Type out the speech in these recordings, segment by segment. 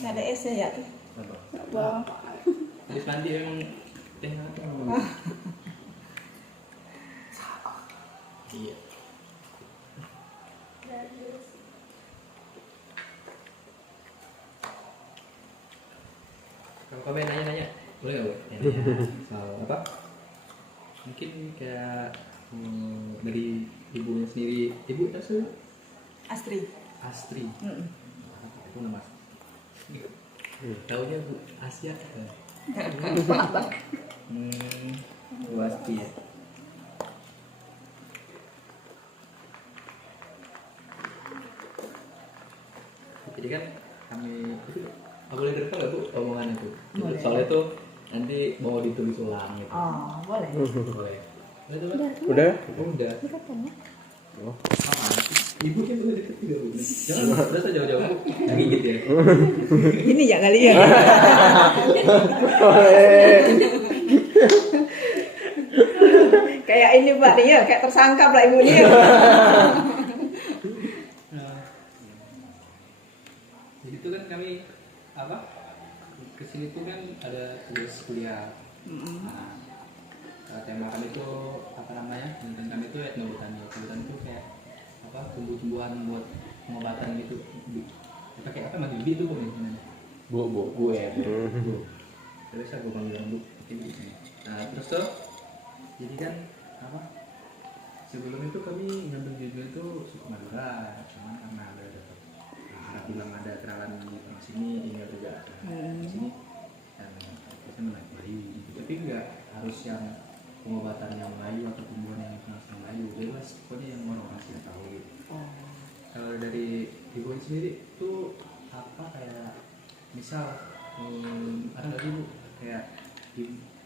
Nggak ada esnya ya tuh. Wah. Habis mandi emang teh apa? Iya. Kalau kamu nanya-nanya, boleh nggak bu? Nanya soal apa? Mungkin kayak dari ibunya sendiri, ibu itu Astri. Astri. Itu nama. Taunya Bu Asia. Bu Astri ya. Jadi kan kami boleh direkam nggak Bu omongan itu? Boleh. Soalnya tuh nanti mau ditulis ulang gitu. Oh, boleh. Boleh. Boleh tuh, Pak? Udah? Oh, udah. Oh. Apaan sih? Ibu kan boleh deket juga Bu. Jangan udah saja jauh-jauh Bu. Lagi gitu ya. Ini ya kali ya. Kayak ini Pak dia, kayak tersangka Pak ibunya. Jadi itu kan kami apa? Kesini tuh kan ada tugas kuliah. Nah, tema kami itu apa namanya? Tentang kami itu etnobotani. Etnobotani itu kayak apa? Tumbuh-tumbuhan buat pengobatan gitu. Pakai apa? Magi itu namanya. Bu ya. Bu. Terus aku bilang Bu. Nah, terus tuh jadi kan apa? Sebelum itu kami ngambil judul itu suku Madura, cuman karena ada harap bilang ada kenalan orang sini, tinggal juga ada di sini, dan kita menaik Melayu gitu. Tapi nggak harus yang pengobatan yang Melayu atau tumbuhan yang internasional Melayu, bebas pokoknya yang orang-orang sini tahu gitu. Kalau dari ibu sendiri tuh apa kayak misal ada nggak sih Bu kayak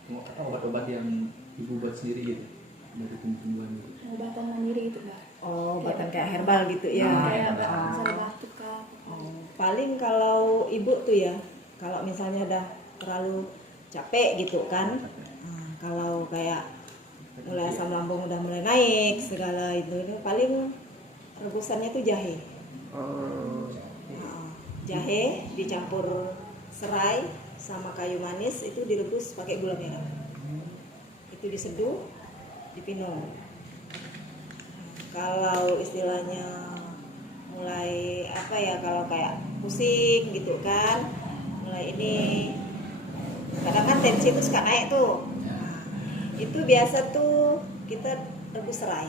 apa obat-obat yang ibu buat sendiri gitu dari tumbuhan gitu? Obatan mandiri gitu Mbak. Oh, obatan kayak herbal gitu ya. Kayak misalnya batuk kah. Paling kalau ibu tuh ya, kalau misalnya udah terlalu capek gitu kan, kalau kayak mulai asam lambung udah mulai naik segala itu paling rebusannya tuh jahe. Jahe dicampur serai sama kayu manis itu direbus pakai gula merah. Itu diseduh, dipinum. Kalau istilahnya mulai apa ya, kalau kayak pusing gitu kan, mulai ini kadang kan tensi itu suka naik tuh. Itu biasa tuh kita rebus serai.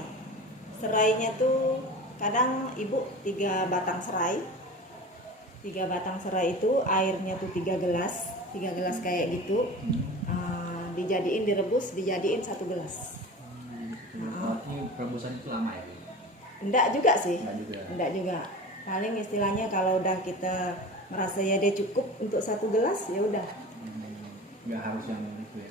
Serainya tuh kadang ibu 3 batang serai. 3 batang serai itu airnya tuh 3 gelas kayak gitu. Dijadiin direbus, dijadiin 1 gelas. Ini rebusan itu lama ya? Enggak juga sih. Enggak juga. Enggak juga. Paling istilahnya kalau udah kita merasa ya dia cukup untuk 1 gelas ya udah. Enggak harus yang itu ya?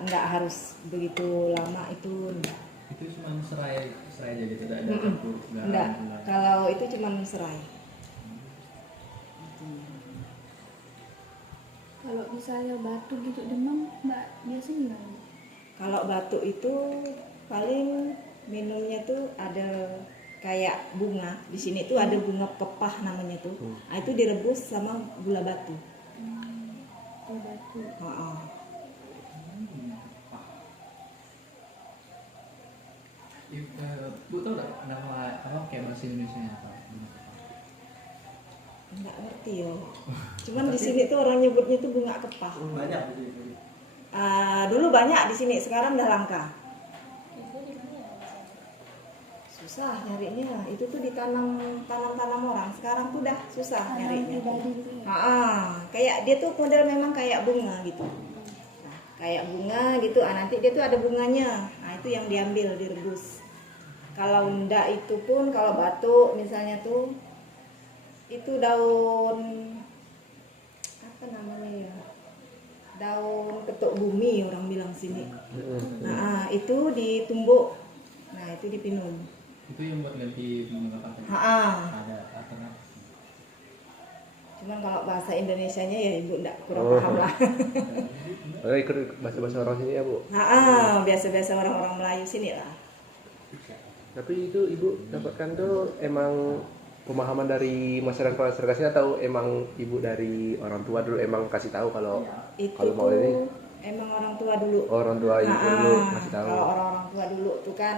Enggak harus begitu lama itu enggak. Itu cuma serai aja gitu, tidak ada campur garam. Enggak. Kalau itu cuma serai. Kalau misalnya batuk gitu demam Mbak biasanya gimana? Kalau batuk itu paling minumnya tuh ada kayak bunga. Di sini tuh ada bunga pepah namanya tuh. Nah, itu direbus sama gula batu. Kalau batuk. Bu tau nggak nama apa kayak bahasa Indonesia apa? Enggak ngerti ya. Cuman di sini tuh orang nyebutnya tuh bunga kepah. Banyak di sini. Dulu banyak di sini, sekarang udah langka. Susah nyarinya. Itu tuh ditanam orang. Sekarang tuh udah susah nyarinya. Kayak dia tuh model memang kayak bunga gitu. Nah, kayak bunga gitu. Nanti dia tuh ada bunganya. Nah, itu yang diambil direbus. Kalau enggak itu pun kalau batuk misalnya tuh itu daun apa namanya ya, daun ketuk bumi orang bilang sini. Nah itu ditumbuk, nah itu dipinum. Itu yang buat ganti minum apa tadi? Ada alternatif. Cuman kalau bahasa Indonesianya ya ibu enggak kurang paham lah. Ikut bahasa orang sini ya Bu? Biasa-biasa orang-orang Melayu sini lah. Tapi itu ibu dapatkan tuh emang pemahaman dari masyarakat sini atau emang ibu dari orang tua dulu emang kasih tahu kalau Itu kalau mau ini emang orang tua dulu. orang tua ibu dulu kasih tahu. Kalau orang-orang tua dulu tuh kan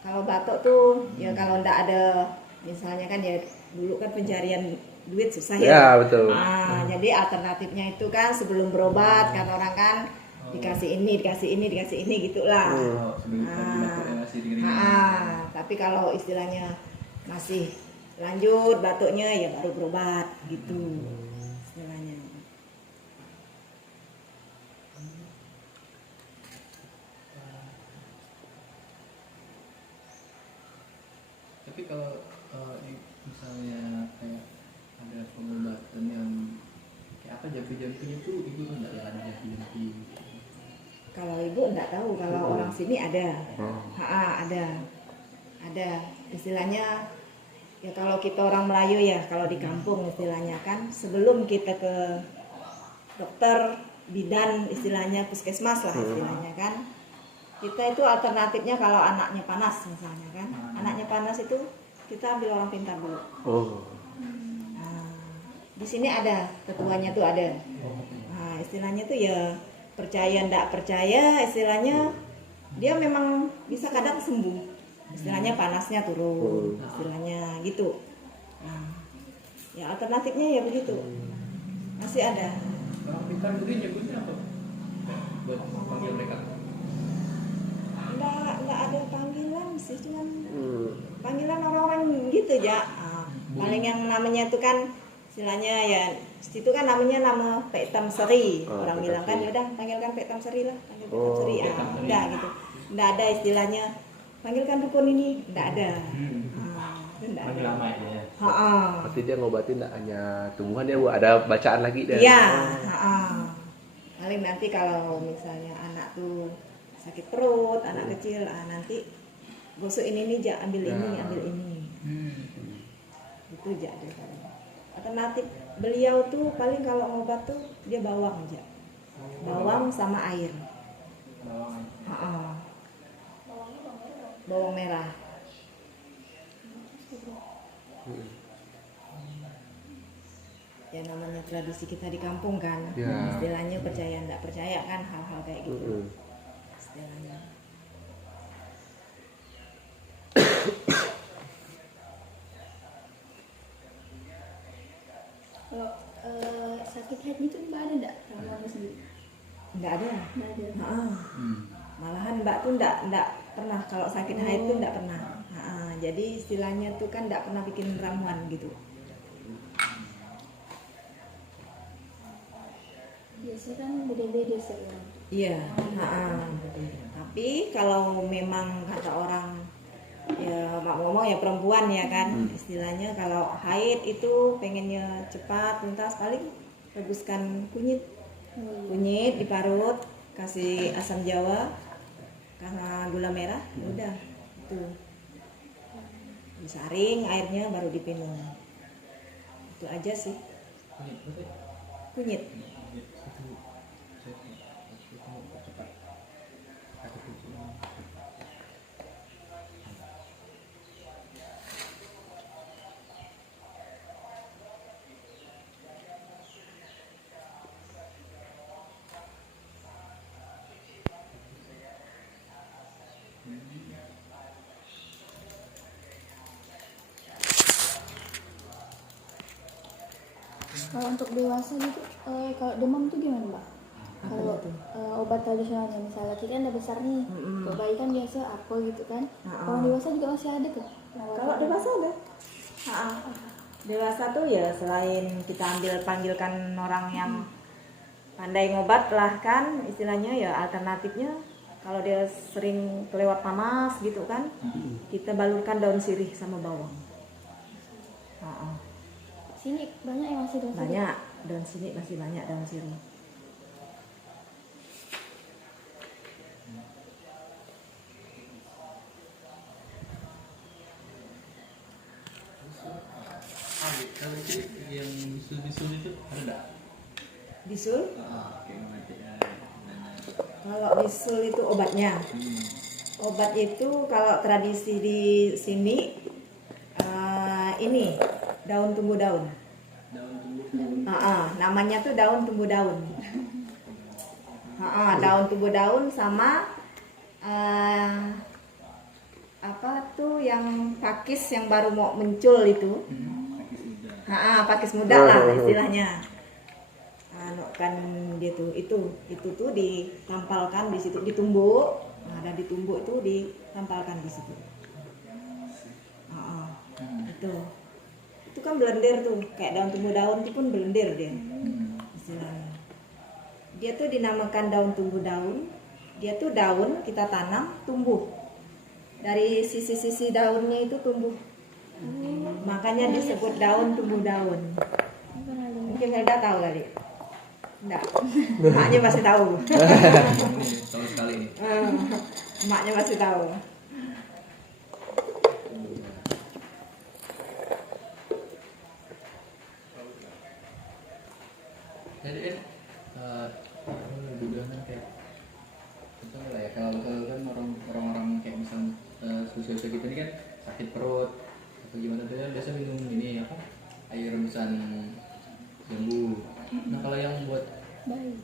kalau batuk tuh ya kalau ndak ada misalnya kan ya dulu kan pencarian duit susah ya. Ya betul. Jadi alternatifnya itu kan sebelum berobat kan orang kan dikasih ini gitulah. Oh, sebelum batuknya masih dingin. Tapi kalau istilahnya masih lanjut batuknya ya baru berobat gitu istilahnya. Tapi kalau misalnya kayak ada pengobatan yang kayak apa jampi-jampinya tuh ibu tuh nggak ada jampi-jampi. Kalau ibu nggak tahu, kalau orang sini ada. Ada istilahnya ya kalau kita orang Melayu ya kalau di kampung istilahnya kan sebelum kita ke dokter bidan istilahnya puskesmas lah istilahnya kan kita itu alternatifnya kalau anaknya panas misalnya kan anaknya panas itu kita ambil orang pintar dulu. Di sini ada ketuanya tuh ada. Istilahnya tuh ya percaya ndak percaya istilahnya dia memang bisa kadang sembuh istilahnya panasnya turun istilahnya gitu. Ya alternatifnya ya begitu masih ada. Orang pintar itu nyebutnya apa buat panggil mereka? Nggak ada panggilan sih cuman panggilan orang-orang gitu ya. Paling yang namanya itu kan istilahnya ya situ kan namanya nama Pak Tam Seri. Orang bilang kan ya udah panggilkan Pak Tam Seri lah, panggil Pak Tam Seri. Udah gitu. Nggak ada istilahnya panggilkan dukun ini, nggak ada. Nggak ada. Lama ya. Berarti dia ngobatin nggak hanya tumbuhan ya bu, ada bacaan lagi dan. Iya. Paling nanti kalau misalnya anak tuh sakit perut, anak kecil, nanti gosok ini nih, ambil ini. Itu aja deh. Alternatif beliau tuh paling kalau ngobat tuh dia bawang aja, bawang sama air. Bawang merah. Ya namanya tradisi kita di kampung kan, istilahnya percaya nggak percaya kan hal-hal kayak gitu. Istilahnya. Kalau sakit head gitu mbak ada enggak ramuannya sendiri? Nggak ada. Nggak ada. Malahan mbak tuh nggak pernah kalau sakit haid tuh nggak pernah. Jadi istilahnya tuh kan nggak pernah bikin ramuan gitu. Biasanya kan beda-beda sih orang. Iya. Tapi kalau memang kata orang ya mak ngomong ya perempuan ya kan istilahnya kalau haid itu pengennya cepat tuntas paling rebuskan kunyit diparut kasih asam jawa karena gula merah udah itu disaring airnya baru dipinum itu aja sih kunyit. Kalau untuk dewasa gitu, kalau demam tuh gimana mbak? Kalau obat tradisionalnya misalnya kita kan udah besar nih, kalau bayi kan biasa apa gitu kan? Kalau dewasa juga masih ada tuh. Kalau dewasa ada. Dewasa tuh ya selain kita panggilkan orang yang pandai ngobat lah kan, istilahnya ya alternatifnya kalau dia sering kelewat panas gitu kan, kita balurkan daun sirih sama bawang. Sini banyak yang masih daun sirih? Banyak, daun sini masih banyak daun sirih. Kalau yang bisul itu ada nggak? Bisul? Kayak mati ya. Kalau bisul itu obatnya. Obat itu kalau tradisi di sini ini daun tumbuh daun. Daun tumbuh. Namanya tuh daun tumbuh daun. Daun tumbuh daun sama apa tuh yang pakis yang baru mau muncul itu. Pakis muda. Pakis muda lah istilahnya. Kan gitu. Itu tuh ditampalkan di situ, ditumbuk. Nah, dan ditumbuk itu ditampalkan di situ. Itu kan blender tuh, kayak daun tumbuh daun itu pun blender dia. Istilahnya. Dia tuh dinamakan daun tumbuh daun. Dia tuh daun kita tanam tumbuh. Dari sisi-sisi daunnya itu tumbuh. Makanya disebut daun tumbuh daun. Mungkin Helda tahu kali. Enggak. Emaknya masih tahu. Tahu sekali ini. Emaknya masih tahu. Jadi juga kan kayak misalnya lah ya kalau kan orang-orang kayak misalnya usia-usia kita ini kan sakit perut atau gimana tuh kan biasa minum ini apa air rebusan jambu. Nah kalau yang buat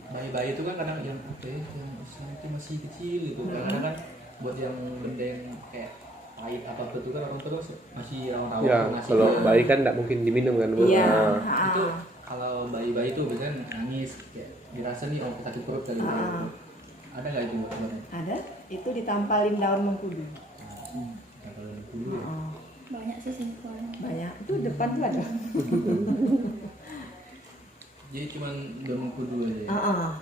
bayi-bayi itu kan kadang yang apa ya yang usia masih kecil gitu kadang kan buat yang benda yang kayak pahit apa itu kan orang tua masih rawat-rawat Ya, masih kalau bayi kan nggak mungkin diminum kan, Bu. Iya. Nah, itu kalau bayi-bayi itu biasanya nangis kayak dirasa nih orang sakit perut kali ada nggak itu buatnya? Ada, itu ditampalin daun mengkudu. Kalau dulu Banyak sih simpulnya. Banyak. Itu depan tuh ada. jadi cuma daun mengkudu aja ya?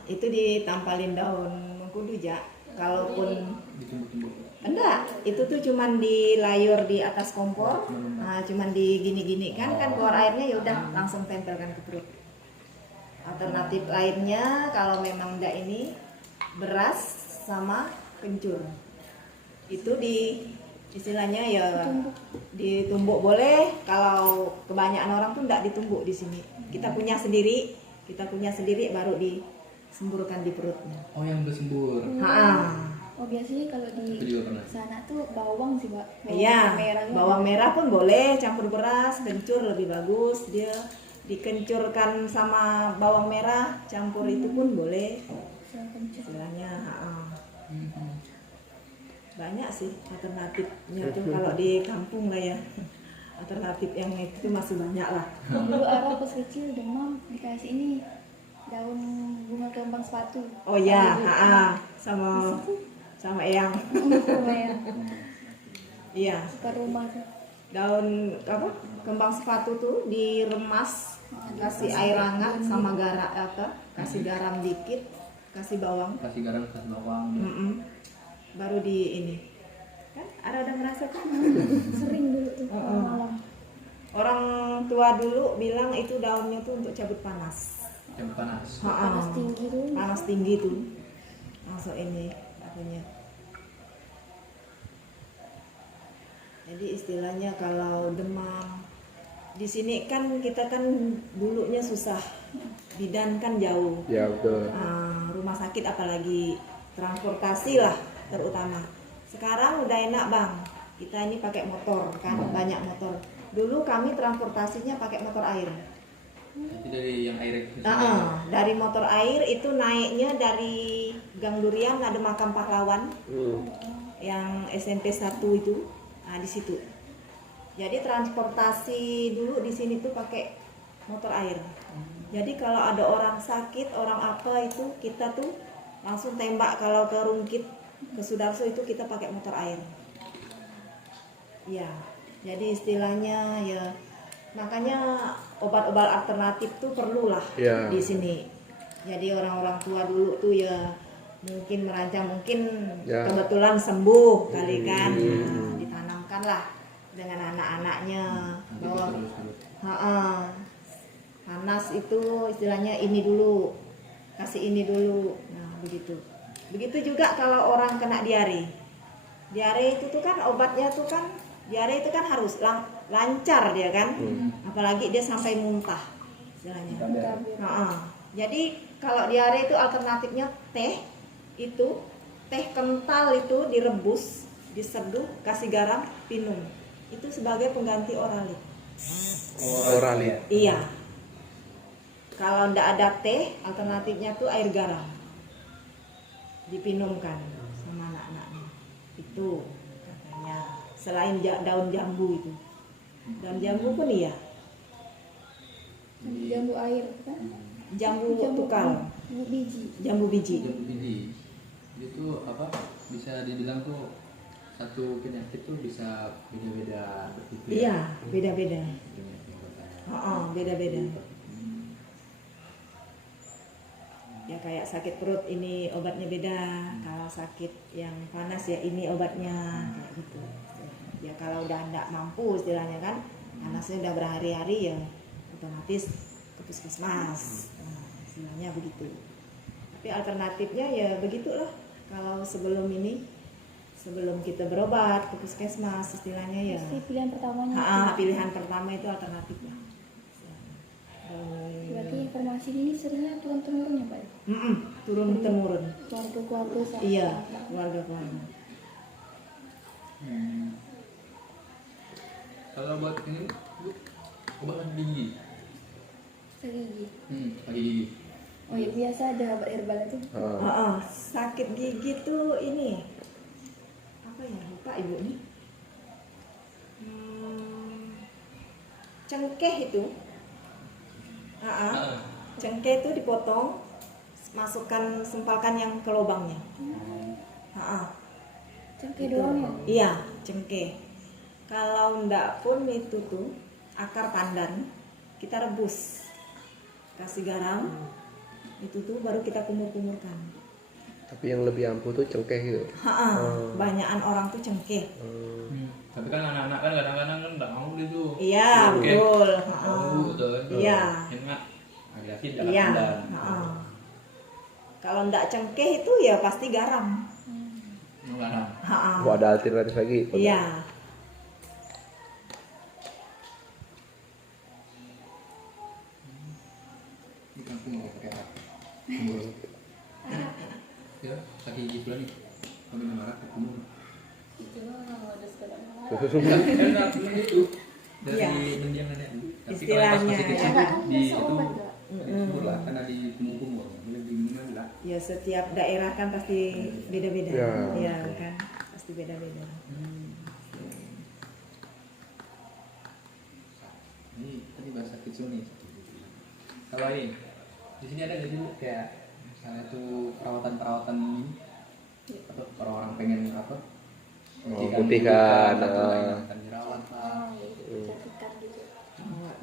Itu ditampalin daun mengkudu ja. Kalaupun Ditumbuk-tumbuk. enggak, itu tuh cuman dilayur di atas kompor, cuman digini-gini kan keluar airnya ya udah langsung tempelkan ke perut. Alternatif lainnya kalau memang enggak ini beras sama kencur. Itu istilahnya ya ditumbuk boleh, kalau kebanyakan orang tuh enggak ditumbuk di sini. Kita punya sendiri baru disemburkan di perutnya. Oh yang bersembur. Oh biasanya kalau di Itu juga pernah. sana tuh bawang sih Pak. Iya, merah gitu. bawang merah pun boleh campur beras, kencur lebih bagus. Dia dikencurkan sama bawang merah, campur itu pun boleh. Istilahnya, banyak sih alternatifnya tuh kalau di kampung lah ya. Alternatif yang itu masih banyak lah. Dulu Ara pas kecil demam dikasih ini daun bunga kembang sepatu. Oh iya, sama eyang. Lumayan. Iya. Ke rumah tuh. Daun apa kembang sepatu tuh diremas, kasih air hangat sama kasih garam dikit, kasih bawang, Kasih garam, kasih bawang. baru di ini kan ada merasa kan Sering dulu tuh malam. orang tua dulu bilang itu daunnya tuh untuk cabut panas. Cabut panas. Panas tinggi tuh. Panas tinggi tuh langsung ini apanya. Jadi istilahnya kalau demam di sini kan kita kan dulunya susah, bidan kan jauh. Ya betul. Rumah sakit apalagi transportasi lah terutama. Sekarang udah enak bang, kita ini pakai motor kan, banyak motor. Dulu kami transportasinya pakai motor air. Itu dari yang air itu. Dari motor air itu naiknya dari Gang Durian ada makam pahlawan yang SMP 1 itu, di situ. Jadi transportasi dulu di sini tuh pakai motor air. Jadi kalau ada orang sakit, orang apa itu kita tuh langsung tembak. Kalau ke Rungkit, ke Sudarso itu kita pakai motor air. Ya, jadi istilahnya ya makanya obat-obat alternatif tuh perlulah di sini. Jadi orang-orang tua dulu tuh ya mungkin merancang, mungkin kebetulan sembuh kali kan, ditanamkan lah dengan anak-anaknya bahwa panas itu istilahnya ini dulu, kasih ini dulu. Nah begitu. Begitu juga kalau orang kena diare. Diare itu tuh kan obatnya tuh kan diare itu kan harus lancar dia kan, apalagi dia sampai muntah istilahnya. Jadi kalau diare itu alternatifnya teh kental itu direbus, diseduh, kasih garam, minum. Itu sebagai pengganti oralit. Oralit. Iya. Kalau ndak ada teh, alternatifnya tuh air garam. Dipinumkan sama anak-anaknya. Itu katanya. Selain daun jambu itu. Daun jambu pun iya. Jambu air kan? Jambu tukal. Jambu biji. Jambu biji. Jambu biji itu apa bisa dibilang tuh satu penyakit tuh bisa beda-beda gitu ya? Iya, beda-beda. Penyakit-penyakitnya. Beda-beda. Ya kayak sakit perut ini obatnya beda. Kalau sakit yang panas ya ini obatnya kayak gitu. Ya kalau udah enggak mampu istilahnya kan, panasnya udah berhari-hari ya otomatis ke puskesmas. Nah, istilahnya begitu. Tapi alternatifnya ya begitulah. Kalau sebelum kita berobat ke puskesmas istilahnya ya. Pasti pilihan pertamanya. Pilihan pertama itu alternatifnya. Berarti informasi ini seringnya turun-temurun ya Pak? Turun-temurun. Keluarga-keluarga sama. Iya, keluarga-keluarga. Kalau buat ini Bu, obat gigi. Gigi. Lagi gigi. Oh ya biasa ada obat herbal itu. Sakit gigi tuh ini apa ya, lupa ibu nih. Cengkeh itu. Cengkeh itu dipotong, masukkan sempalkan yang ke lubangnya. Cengkeh doang ya? Iya, cengkeh. Kalau ndak pun itu tuh akar pandan kita rebus, kasih garam, itu tuh baru kita kumur-kumurkan. Tapi yang lebih ampuh tuh cengkeh gitu. Banyakan orang tuh cengkeh. Tapi kan anak-anak kan kadang-kadang kan nggak mau gitu. Iya, Oke. betul. Betul. Iya. Enak. Agresif Iya. jangan. Kalau ndak cengkeh itu ya pasti garam. Garam. Oh, ada alternatif lagi. Iya. Di kampung nggak pakai apa? Ya, kaki gigi pula nih. Kami marah ke kumur. Itu mah ada sekadar. Enak cuma itu. Dari Iya. mendiang nenek. Tapi kalau pas Istilahnya, masih kecil ya. tuh di Biasa itu obat nggak? disebut lah karena di kumur-kumur. Boleh diminum lah. Ya setiap daerah kan pasti beda-beda. Ya. Iya kan, pasti beda-beda. Ini tadi bahas sakit nih. Kalau ini di sini ada nggak sih Bu, kayak misalnya tuh perawatan ini atau orang-orang pengen apa? Putihkan, putihkan jerawat lah. Cantikan gitu.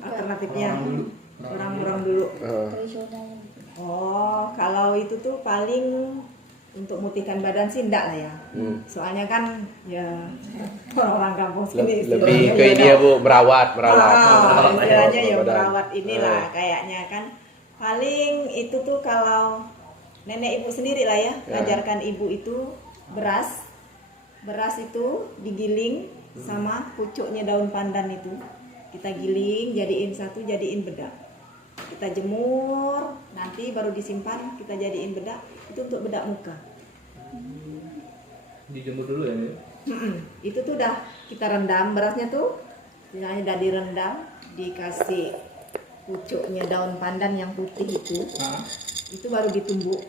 Alternatifnya Orang-orang orang-orang dulu. Tradisional gitu. Oh, kalau itu tuh paling untuk mutihkan badan sih enggak lah ya. Soalnya kan ya orang-orang kampung sini Lebih ke ini ya Bu, merawat. istilahnya ya Badan. merawat inilah kayaknya kan. Paling itu tuh kalau nenek ibu sendiri lah ya, ajarkan ibu itu beras itu digiling sama pucuknya daun pandan itu kita giling, jadiin satu, jadiin bedak. Kita jemur, nanti baru disimpan, kita jadiin bedak. Itu untuk bedak muka. dijemur dulu ya Bu? Itu tuh udah kita rendam berasnya tuh, misalnya udah direndam, dikasih pucuknya daun pandan yang putih itu baru ditumbuk.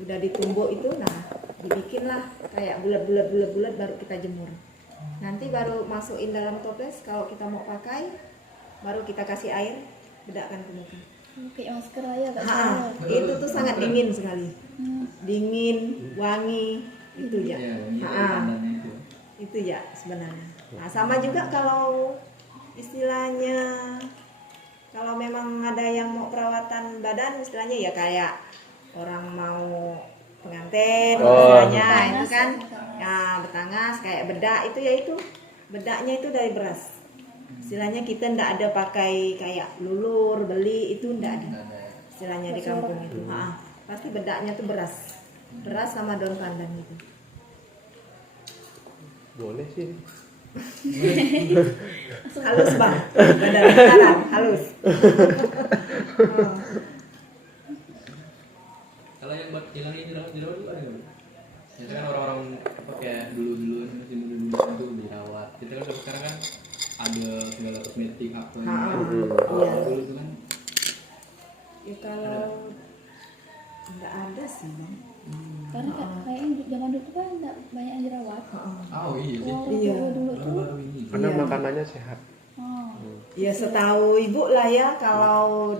Udah ditumbuk itu, nah dibikinlah kayak bulat baru kita jemur. Nanti baru masukin dalam toples, kalau kita mau pakai, baru kita kasih air, bedakkan ke muka. Kayak masker aja gak salah. Itu tuh sangat dingin sekali, dingin, wangi, itu ya. Iya, ini pandannya itu. Itu ya sebenarnya. Nah sama juga kalau istilahnya, kalau memang ada yang mau perawatan badan, istilahnya ya kayak orang mau pengantin, istilahnya itu kan, ya betangas kayak bedak itu ya itu bedaknya itu dari beras. Istilahnya kita ndak ada pakai kayak lulur beli itu ndak ada. Istilahnya di kampung itu, pasti bedaknya tuh beras sama daun pandan itu. Boleh sih. Halus bang, benar halus. Kalau yang buat hilangin jerawat itu ada nggak? Biasanya kan orang-orang apa kayak dulu itu dirawat. Kita kan sekarang kan ada segala kosmetik apa Ha, gitu. iya. Dulu itu kan Ya kalau nggak ada sih bang. Karena kayaknya zaman dulu kan nggak banyak yang dirawat. oh iya sih Orang Iya. tua dulu tuh. baru-baru ini Karena Iya. makanannya sehat. Oh, Ya setahu ibu lah ya, kalau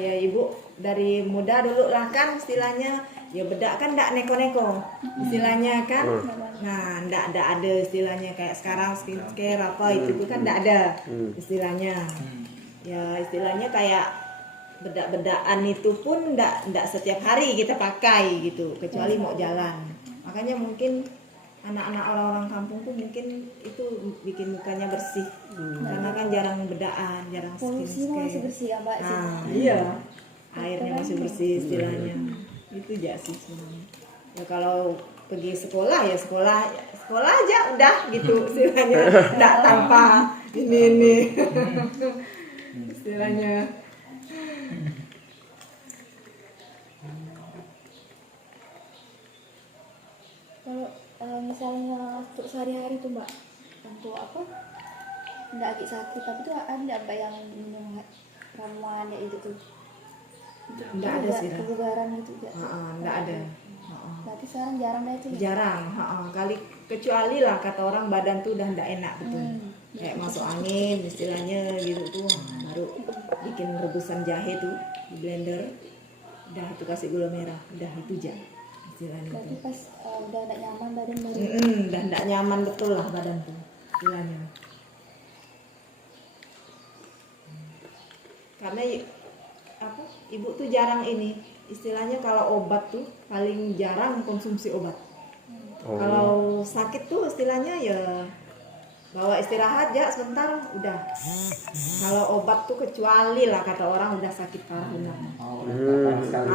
ya ibu dari muda dulu lah kan istilahnya, ya bedak kan ndak neko-neko istilahnya kan. Nah ndak ada istilahnya kayak sekarang skincare apa itu tuh kan ndak ada istilahnya. Ya istilahnya kayak bedak-bedakan itu pun ndak setiap hari kita pakai gitu, kecuali mau jalan. Makanya mungkin anak-anak orang-orang kampung tuh mungkin itu bikin mukanya bersih, karena kan jarang bedaan, jarang polusi mah masih skincare. bersih ya mbak sih. Nah, iya, airnya masih bersih istilahnya. Itu aja sih sebenarnya. Ya kalau pergi sekolah ya sekolah aja udah gitu istilahnya, nggak tanpa ini istilahnya. Kalau misalnya untuk sehari-hari tuh mbak, untuk apa? Nggak lagi sakit, tapi tuh ada mbak yang minum ramuan ya itu tuh. Nggak ada sih, Ra. Kebugaran gitu ya. Nggak ada. Berarti sekarang jarang deh itu ya. Jarang, kali kecuali lah kata orang badan tuh udah nggak enak betul. Kayak masuk angin istilahnya gitu tuh, baru bikin rebusan jahe tuh di blender, udah itu kasih gula merah, udah itu aja istilahnya Berarti tuh. pas udah nggak nyaman badan baru. Udah nggak nyaman betul lah badan tuh istilahnya. Karena apa, ibu tuh jarang ini istilahnya, kalau obat tuh paling jarang konsumsi obat. Kalau sakit tuh istilahnya ya bawa istirahat ya sebentar udah. Kalau obat tuh kecuali lah kata orang udah sakit parah benar. parah sekali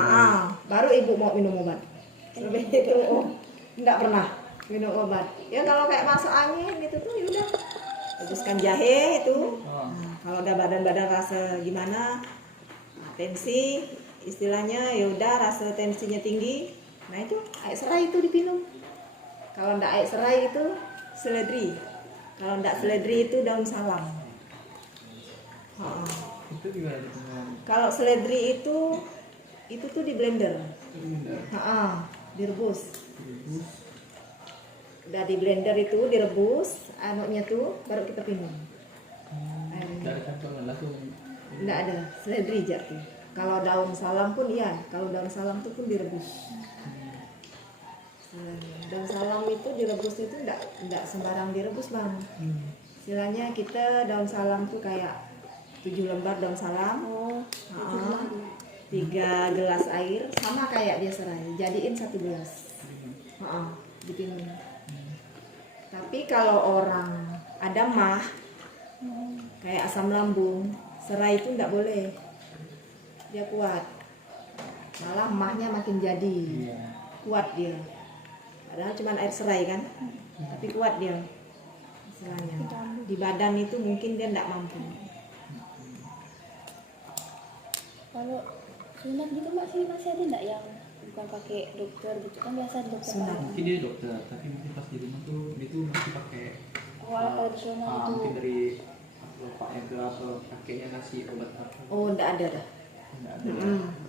Baru ibu mau minum obat. Lebih itu enggak pernah minum obat. Ya kalau kayak masuk angin itu tuh ya udah rebuskan jahe itu. Nah, kalau udah badan-badan rasa gimana, tensi istilahnya ya udah rasa tensinya tinggi, nah itu air serai itu dipinum. Kalau ndak air serai itu seledri, kalau ndak seledri itu daun salam. itu juga ada dengan Kalau seledri itu tuh di blender, direbus. Udah di blender itu direbus, anaknya tuh baru kita minum. dari campuran langsung Nggak ada seledri aja tuh. Kalau daun salam pun iya, kalau daun salam itu pun direbus. Daun salam itu direbus itu nggak sembarang direbus bang. Istilahnya kita daun salam tuh kayak 7 lembar daun salam, 3 gelas air, sama kayak dia serai, jadiin 1 gelas. Dipinum. Tapi kalau orang ada mah, kayak asam lambung, serai itu nggak boleh, dia kuat, malah mahnya makin jadi, kuat dia. Padahal cuma air serai kan, tapi kuat dia, istilahnya. Di badan itu mungkin dia nggak mampu. Kalau sunat gitu masih ada nggak yang bukan pakai dokter gitu kan, biasa dokter Sunat. pakai mungkin dia dokter tapi mungkin pas di rumah tuh dia tuh masih pakai awal tradisional itu. mungkin dari bapaknya ke atau kakeknya ngasih obat apa Oh, nggak ada dah. nggak ada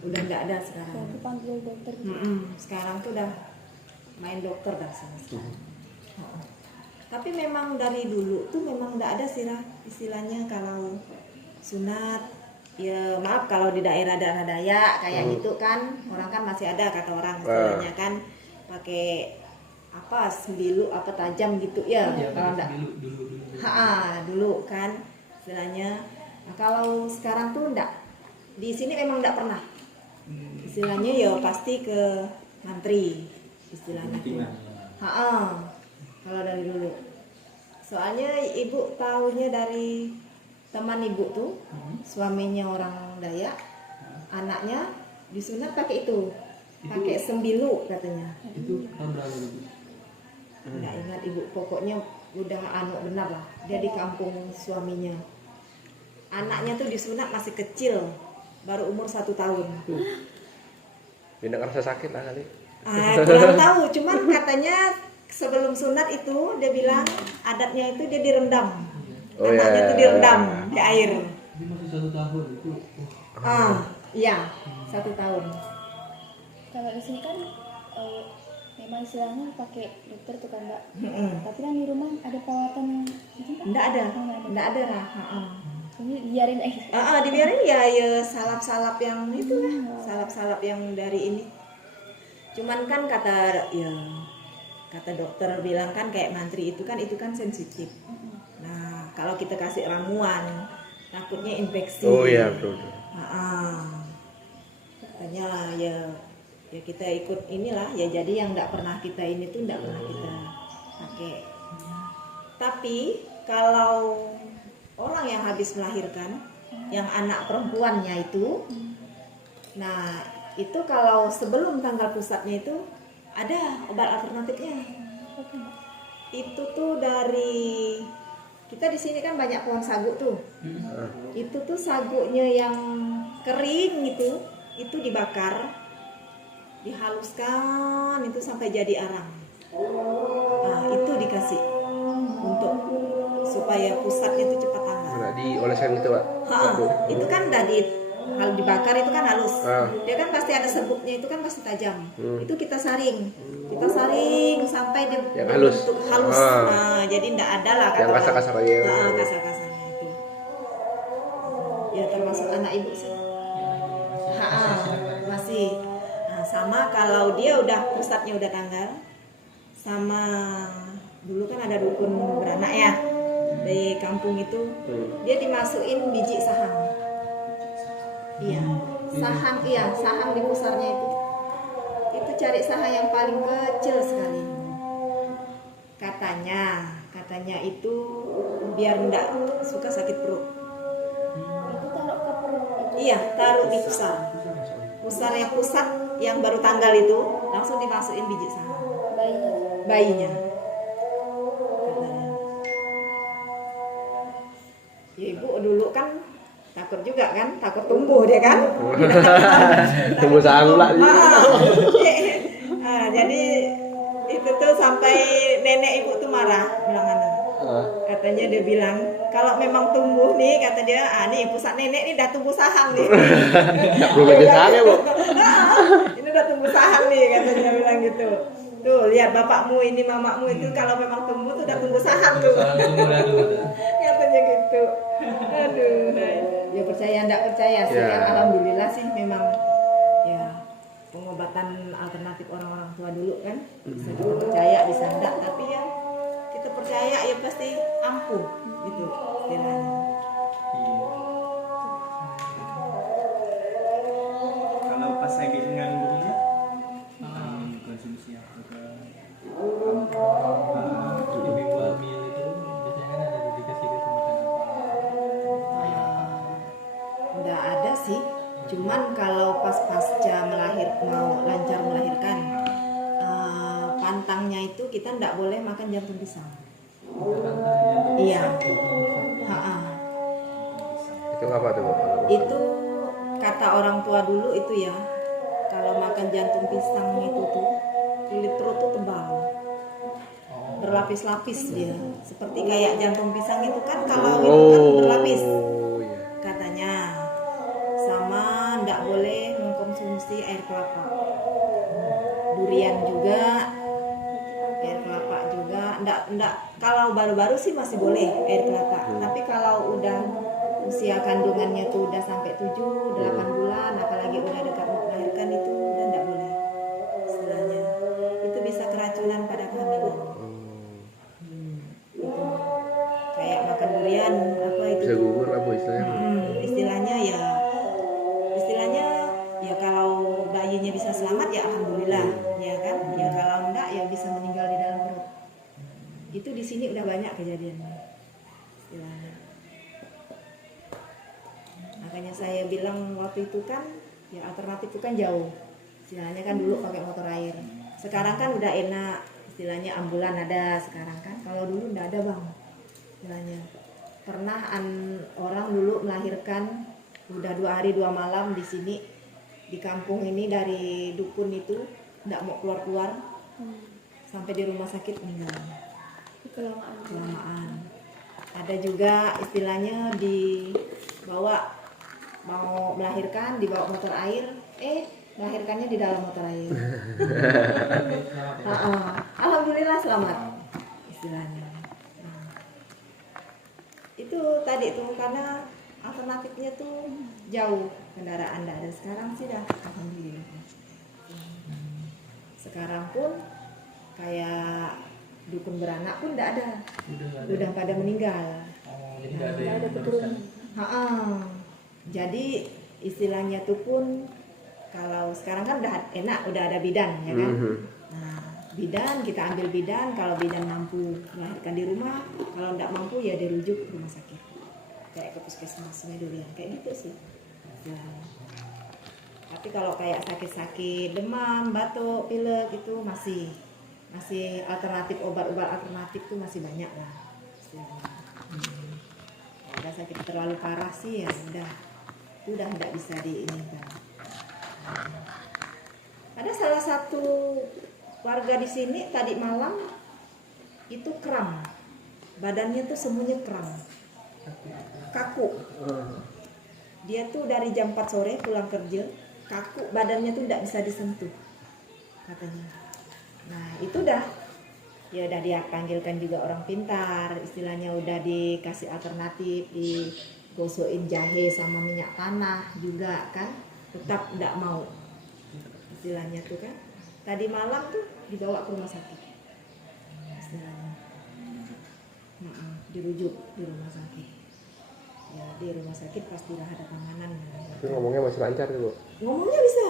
Udah nggak ada sekarang. Berarti panggil dokter gitu. Sekarang tuh udah main dokter dah sama sekali. Tapi memang dari dulu tuh memang nggak ada sih lah istilahnya kalau sunat. Ya maaf kalau di daerah-daerah Dayak kayak gitu kan, orang kan masih ada kata orang istilahnya kan pakai apa sembilu apa tajam gitu ya. ya Kalau kan enggak dulu dulu kan istilahnya. Nah, kalau sekarang tuh enggak. Di sini memang enggak pernah. Istilahnya ya pasti ke mantri istilahnya tuh. Kalau dari dulu. Soalnya ibu tahunya dari teman ibu tuh, suaminya orang Dayak, anaknya disunat pakai itu, pakai sembilu katanya. itu tahun berapa itu Nggak ingat ibu, pokoknya udah benar lah. Dia di kampung suaminya. Anaknya tuh disunat masih kecil, baru umur 1 tahun. Dia nggak ngerasa sakit lah kali. Kurang tahu, cuman katanya sebelum sunat itu dia bilang adatnya itu dia direndam. Oh, Anaknya ya. tuh direndam di air. Jadi masih 1 tahun itu. Iya, 1 tahun. Kalau di sini kan memang istilahnya pakai dokter tuh kan mbak. Mm-mm. Tapi kan di rumah ada perawatan gitu kan? Nggak ada, Oh, nggak ada. nggak ada Ra. Ini biarin Dibiarin ya salap-salap yang itu lah, salap-salap yang dari ini. Cuman kan kata dokter bilang kan kayak mantri itu kan sensitif. Nah kalau kita kasih ramuan takutnya infeksi. Oh iya betul. Katanya ya kita ikut inilah ya, jadi yang nggak pernah kita ini tuh nggak pernah kita pakai. Tapi kalau orang yang habis melahirkan, yang anak perempuannya itu, nah itu kalau sebelum tanggal pusatnya itu ada obat alternatifnya. Itu tuh dari kita di sini kan banyak pohon sagu tuh. Itu tuh sagunya yang kering itu dibakar, dihaluskan itu sampai jadi arang. Nah itu dikasih untuk supaya pusatnya itu cepat tanggal. Nah, dioleskan gitu Pak. Itu kan kalau dibakar itu kan halus. Dia kan pasti ada serbuknya, itu kan pasti tajam. Itu kita saring sampai dia yang halus. Nah, jadi enggak ada lah yang kasar-kasar aja. Kasar-kasarnya itu. Ya termasuk anak ibu sih. Masih. Nah, sama kalau dia udah pusatnya udah tanggal, sama dulu kan ada dukun beranak ya di kampung itu, dia dimasukin biji sahang. Iya, sahang di pusarnya itu cari sahang yang paling kecil sekali. Katanya itu biar enggak suka sakit perut. Itu taruh ke perut itu. Iya, taruh di pusar yang pusat yang baru tanggal itu langsung dimasukin biji sahang. Bayinya. Katanya. Ya ibu dulu kan takut juga kan, takut tumbuh dia kan. Tumbuh sahang pula. Jadi itu tuh sampai nenek ibu tuh marah bilang katanya dia bilang kalau memang tumbuh nih, kata dia nih pusat nenek nih udah tumbuh sahang nih. Belum aja sahang ya Bu. Ini udah tumbuh sahang nih, katanya bilang gitu. Tuh lihat bapakmu ini mamamu itu kalau memang tumbuh tuh udah tumbuh sahang tuh. Katanya gitu. Aduh, ya percaya enggak percaya sih. Alhamdulillah sih memang ya pengobatan alternatif orang-orang tua dulu kan. Bisa juga percaya, bisa enggak, tapi ya kita percaya ya pasti ampuh gitu istilahnya. Kalau pas lagi menganggurnya konsumsi apa ke ibu hamil itu biasanya kan ada dikasih makan apa? Enggak ada sih, cuman kalau pas pasca mau lancar melahirkan, pantangnya itu kita enggak boleh makan jantung pisang. Iya. Itu apa tuh Bu? Itu kata orang tua dulu itu ya, kalau makan jantung pisang itu tuh kulit perut tuh tebal, berlapis-lapis dia, seperti kayak jantung pisang itu kan kalau itu kan berlapis katanya. Sama ndak boleh mengkonsumsi air kelapa, durian juga, air kelapa juga ndak. Kalau baru-baru sih masih boleh air kelapa, tapi kalau udah usia kandungannya tuh udah sampai 7-8 bulan, apalagi udah dekat mau melahirkan, itu udah ndak boleh istilahnya. Itu bisa keracunan pada kehamilan. Gitu. Kayak makan durian apa itu? Bisa gugur apa istilahnya? Istilahnya ya kalau bayinya bisa selamat ya alhamdulillah, ya kan? Ya kalau enggak ya bisa meninggal di dalam perut. Itu di sini udah banyak kejadiannya istilahnya. Makanya saya bilang waktu itu kan ya alternatif itu kan jauh. Istilahnya kan dulu pakai motor air. Sekarang kan udah enak, istilahnya ambulan ada sekarang kan. Kalau dulu enggak ada Bang. Istilahnya. Pernah orang dulu melahirkan udah 2 hari 2 malam di sini di kampung ini, dari dukun itu enggak mau keluar-keluar sampai di rumah sakit meninggal. Kelamaan. Ada juga istilahnya dibawa mau melahirkan dibawa motor air, melahirkannya di dalam motor air. Alhamdulillah selamat istilahnya. Nah, itu tadi tuh karena alternatifnya tuh jauh kendaraan dan sekarang sih dah alhamdulillah. Sekarang pun kayak dukun beranak pun tidak ada, udah pada meninggal. Jadi nggak ada yang meneruskan. Jadi istilahnya tuh pun kalau sekarang kan udah enak, udah ada bidan ya kan. Nah, bidan kita ambil bidan, kalau bidan mampu melahirkan di rumah, kalau tidak mampu ya dirujuk ke rumah sakit. Kayak ke puskesmas Medurian, kayak gitu sih. Istilahnya. Tapi kalau kayak sakit-sakit demam, batuk, pilek itu masih alternatif, obat-obat alternatif tuh masih banyak lah istilahnya. Udah sakit terlalu parah sih ya udah tidak bisa diinginkan. Ada salah satu warga di sini tadi malam itu kram, badannya tuh semuanya kram, kaku. Dia tuh dari jam 4 sore pulang kerja, kaku, badannya tuh tidak bisa disentuh katanya. Nah itu udah dia panggilkan juga orang pintar, istilahnya udah dikasih alternatif, digosokin jahe sama minyak tanah juga kan, tetap tidak mau istilahnya tuh kan. Tadi malam tuh dibawa ke rumah sakit istilahnya, dirujuk di rumah sakit. Ya di rumah sakit pastilah ada penanganan. Tapi ngomongnya masih lancar tuh, Bu? Ngomongnya bisa.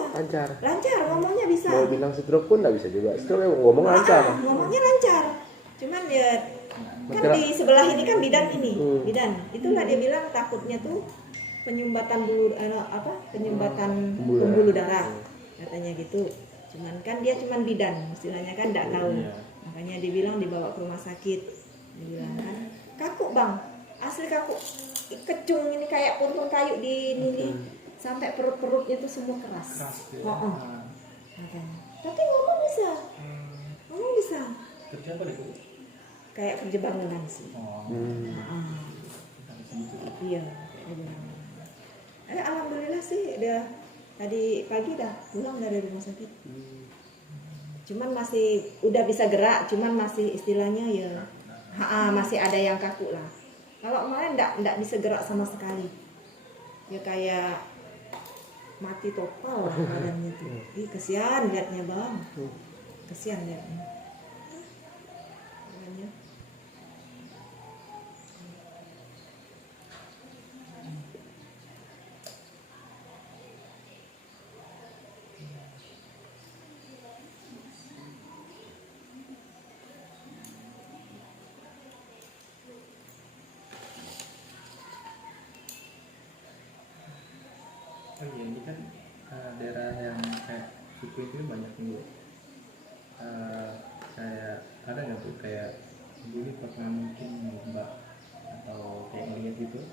Lancar, ngomongnya bisa. Mau bilang stroke pun nggak bisa juga. Stroke ngomong lancar. Ngomongnya lancar. Cuman ya kan di sebelah ini kan bidan ini. Bidan. Itulah dia bilang takutnya tuh penyumbatan pembuluh darah. Katanya gitu. Cuman kan dia cuman bidan, istilahnya kan enggak tahu. Makanya dibilang dibawa ke rumah sakit. Dibilang kan kaku, Bang. Asli kaku. Kecung ini kayak puntung kayu di ini sampai perut-perutnya tuh semua keras. Tapi ngomong bisa. Kerja apa itu? Kayak kerja bangunan sih. Iya. Alhamdulillah sih udah tadi pagi dah pulang dari rumah sakit. Cuman masih udah bisa gerak, cuman masih istilahnya ya masih ada yang kaku lah. Kalau kemarin enggak bisa gerak sama sekali. Ya kayak mati total lah badannya tuh. Kesian liatnya, Bang. Kesian liatnya. Oh iya, ini kan daerah yang kayak suku itu banyak nih. Kayak ada nggak tuh kayak dulu pernah mungkin Mbak atau kayak ngeliat gitu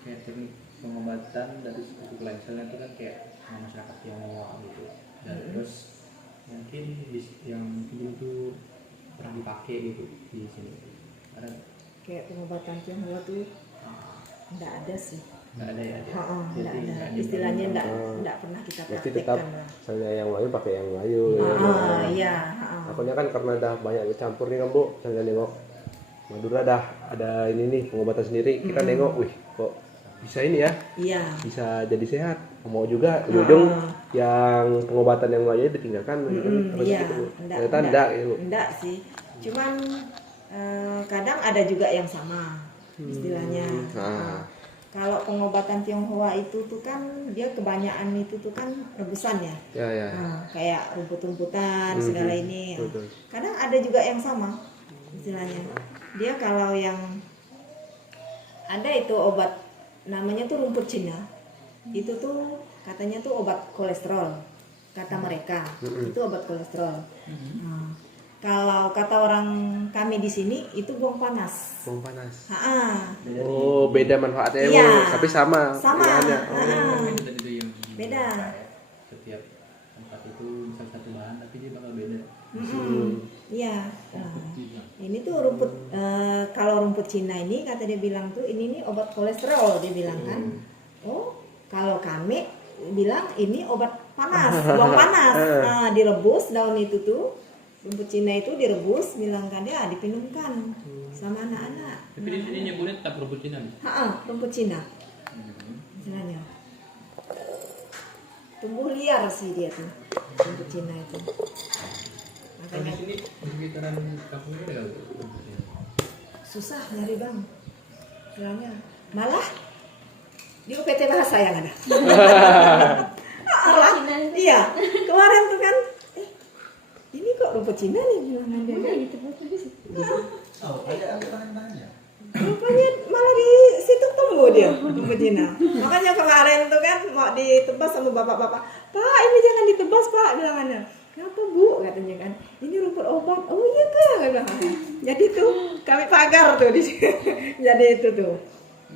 kayak teknik pengobatan dari suku lain, misalnya itu kan kayak masyarakat Tionghoa gitu, dan terus mungkin yang dulu tuh pernah dipakai gitu di sini ada kayak pengobatan Tionghoa tuh enggak ada sih. Nggak ada ya? Enggak ada. Istilahnya enggak pernah kita berarti tetap praktekkan lah. misalnya yang Melayu pakai yang Melayu. Iya. Takutnya kan karena dah banyak dicampur nih kan, Bu. Misalnya nengok Madura dah ada ini nih pengobatan sendiri, kita nengok, wih kok bisa ini ya? Iya. Bisa jadi sehat. Mau juga ujung yang pengobatan yang Melayu ditinggalkan Iya. gitu. Enggak gitu. Enggak sih. Cuman kadang ada juga yang sama istilahnya. Kalau pengobatan Tionghoa itu tuh kan dia kebanyakan itu tuh kan rebusan ya. Kayak rumput-rumputan segala ini. Betul. Kadang ada juga yang sama istilahnya. Dia kalau yang ada itu obat namanya tuh rumput Cina. Itu tuh katanya tuh obat kolesterol. Kata mereka itu obat kolesterol. Kalau kata orang kami di sini itu buang panas. Buang panas. Oh, beda manfaatnya, iya. tapi sama. Beda. Setiap tempat itu misal satu bahan tapi dia bakal beda. Iya. Ini tuh rumput kalau rumput Cina ini kata dia bilang tuh ini nih obat kolesterol dia bilang kan. Oh, kalau kami bilang ini obat panas, buang panas. Nah, direbus daun itu tuh rumput Cina itu direbus bilang kan dia dipinumkan sama anak-anak. Tapi di sini nyebutnya tetap rumput Cina. Rumput Cina. Istilahnya. Tumbuh liar sih dia tuh rumput Cina itu. Kalau di sini di sekitaran kampungnya ada nggak? Susah nyari bang, istilahnya malah di UPT bahasa yang ada. Malah, iya kemarin tuh kan, ini kok rumput Cina nih bilangan dia kan? Oh, ada bahan-bahannya. Rupanya malah di situ tumbuh dia rumput Cina. Makanya kemarin tuh kan mau ditebas sama bapak-bapak, Pak ini jangan ditebas Pak bilangannya. Kenapa Bu katanya kan? Ini rumput obat. Oh iya kak. Jadi tuh kami pagar tuh di sini. Jadi itu tuh.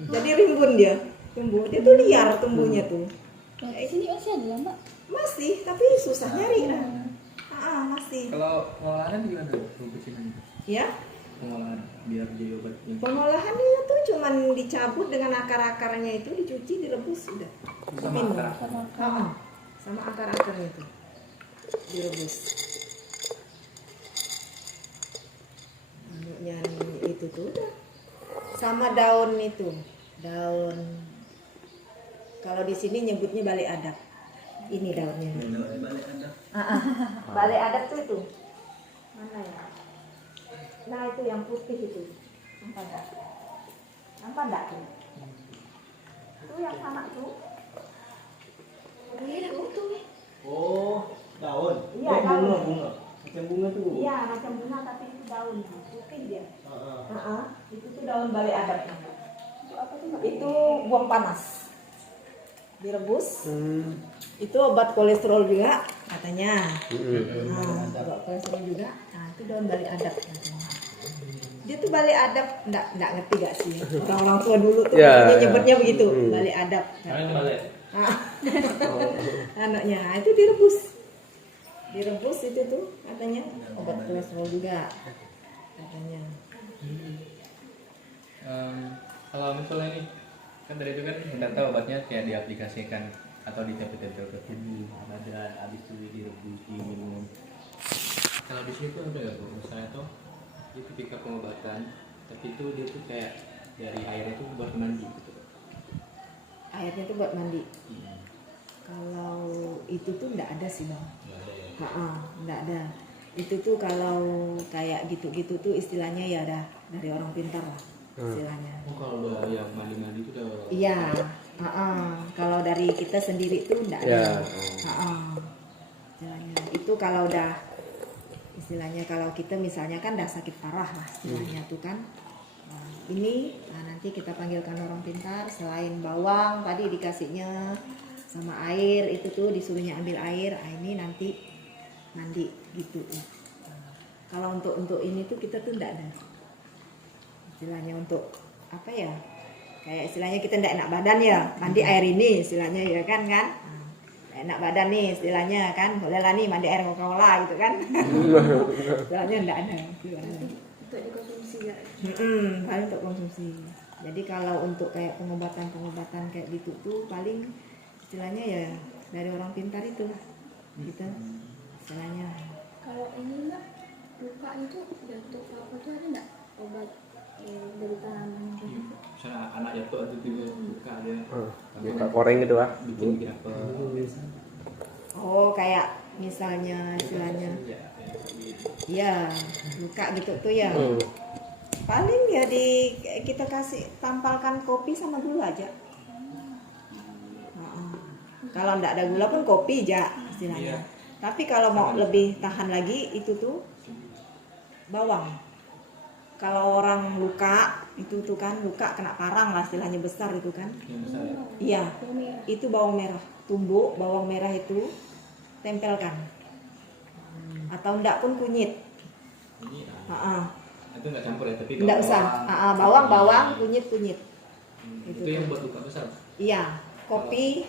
Jadi rimbun dia tumbuh. Dia tuh liar tumbuhnya tuh. Di sini masih ada lah mbak. Masih, tapi susah nyari lah. Masih. Kalau pengolahan gimana rumput Cina itu? Ya. Pengolahan biar jadi obat yang Pengolahannya tuh cuman dicabut dengan akar-akarnya itu dicuci, direbus udah. sama Minum. akar. Sama akar-akarnya itu direbus. Yang itu tuh udah. Sama daun itu, daun. Kalau di sini nyebutnya balai adap. Ini daunnya. Balai adap tuh itu. Mana ya? Nah itu yang putih itu. Nampak enggak? Nampak enggak tuh? Itu yang sama tuh. Ini tuh. Oh, daun. Iya, daun. Bunga. Macam bunga tuh. Iya, macam bunga tapi itu daun. Putih dia. Heeh. Itu tuh daun balai adap. Itu apa tuh? Itu buang panas. Direbus. Itu obat kolesterol juga katanya. Obat kolesterol juga. Nah, itu daun balai adap katanya. Dia tuh balai adap enggak ngerti gak sih? Orang-orang tua dulu tuh nyebutnya begitu, balai adap. Anaknya itu direbus itu tuh katanya obat kolesterol juga katanya. Kalau misalnya ini kan dari itu kan kita tahu obatnya kayak diaplikasikan atau ditempel-tempel ke tubuh badan, habis itu direbus diminum. Kalau di sini tuh ada nggak Bu? Misalnya tuh itu ketika pengobatan, tapi itu dia tuh kayak dari airnya tuh buat mandi gitu. Airnya tuh buat mandi. Kalau itu tuh enggak ada sih bang. Enggak ada. Itu tuh kalau kayak gitu-gitu tuh istilahnya ya dah dari orang pintar lah istilahnya. Oh kalau udah yang mandi-mandi itu udah. Iya. Kalau dari kita sendiri tuh enggak ada. Istilahnya itu kalau udah istilahnya kalau kita misalnya kan udah sakit parah lah istilahnya tuh kan. Nanti kita panggilkan orang pintar selain bawang tadi dikasihnya sama air itu tuh disuruhnya ambil air, ini nanti mandi gitu. Kalau untuk ini tuh kita tuh enggak ada. Istilahnya untuk apa ya? Kayak istilahnya kita enggak enak badan ya, mandi air ini istilahnya ya kan. Enak badan nih istilahnya kan, bolehlah nih mandi air Coca-Cola gitu kan. Istilahnya enggak ada. Untuk dikonsumsi ya. Paling untuk konsumsi. Jadi kalau untuk kayak pengobatan kayak gitu tuh paling istilahnya ya dari orang pintar itu lah gitu istilahnya. Kalau ini mbak luka itu untuk apa tuh ada nggak obat dari tanaman gitu? Misalnya anak jatuh atau tiba buka dia. Buka koreng gitu lah. Bikin apa? Oh kayak misalnya istilahnya ya luka gitu tuh ya. Paling ya kita kasih tampalkan kopi sama gula aja. Kalau enggak ada gula pun kopi aja istilahnya. Tapi kalau mau lebih tahan lagi itu tuh bawang. Kalau orang luka itu tuh kan luka kena parang lah istilahnya besar itu kan. Iya. Itu bawang merah. Tumbuk bawang merah itu tempelkan. Atau enggak pun kunyit. Itu nggak campur ya, tapi enggak usah. Bawang, kunyit. Itu yang buat luka besar. Iya, kopi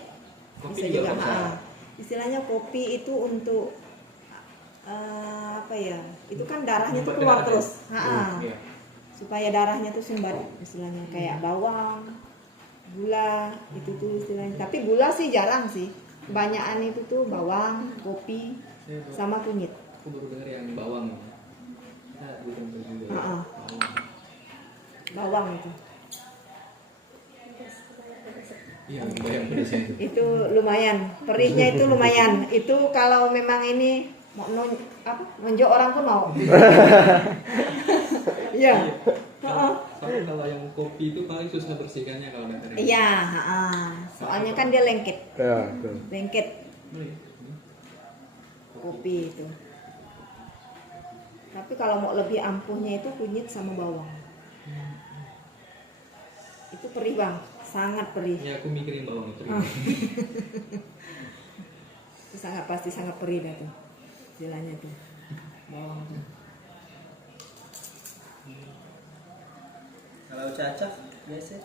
bisa juga. Istilahnya kopi itu untuk apa ya? Itu kan darahnya tuh keluar terus. Iya. Supaya darahnya tuh sumbat istilahnya kayak bawang, gula itu tuh istilahnya. Tapi gula sih jarang sih. Kebanyakan itu tuh bawang, kopi, sama kunyit. Aku baru dengar yang bawang. Kita bukan juga. Bawang. Bawang itu. Iya, bayang pedasnya itu. Itu lumayan, perihnya itu lumayan. Itu kalau memang ini mau nonjok orang pun mau. Iya. Soalnya kalau yang kopi itu paling susah bersihkannya kalau nggak kering. Iya, soalnya kan dia lengket. Ya, betul. Lengket kopi itu. Tapi kalau mau lebih ampuhnya itu kunyit sama bawang. Itu perih bang, sangat perih. Ya aku mikirin bawang itu. Itu pasti sangat perih dah tuh, istilahnya tuh bawang tuh. Kalau cacah biasa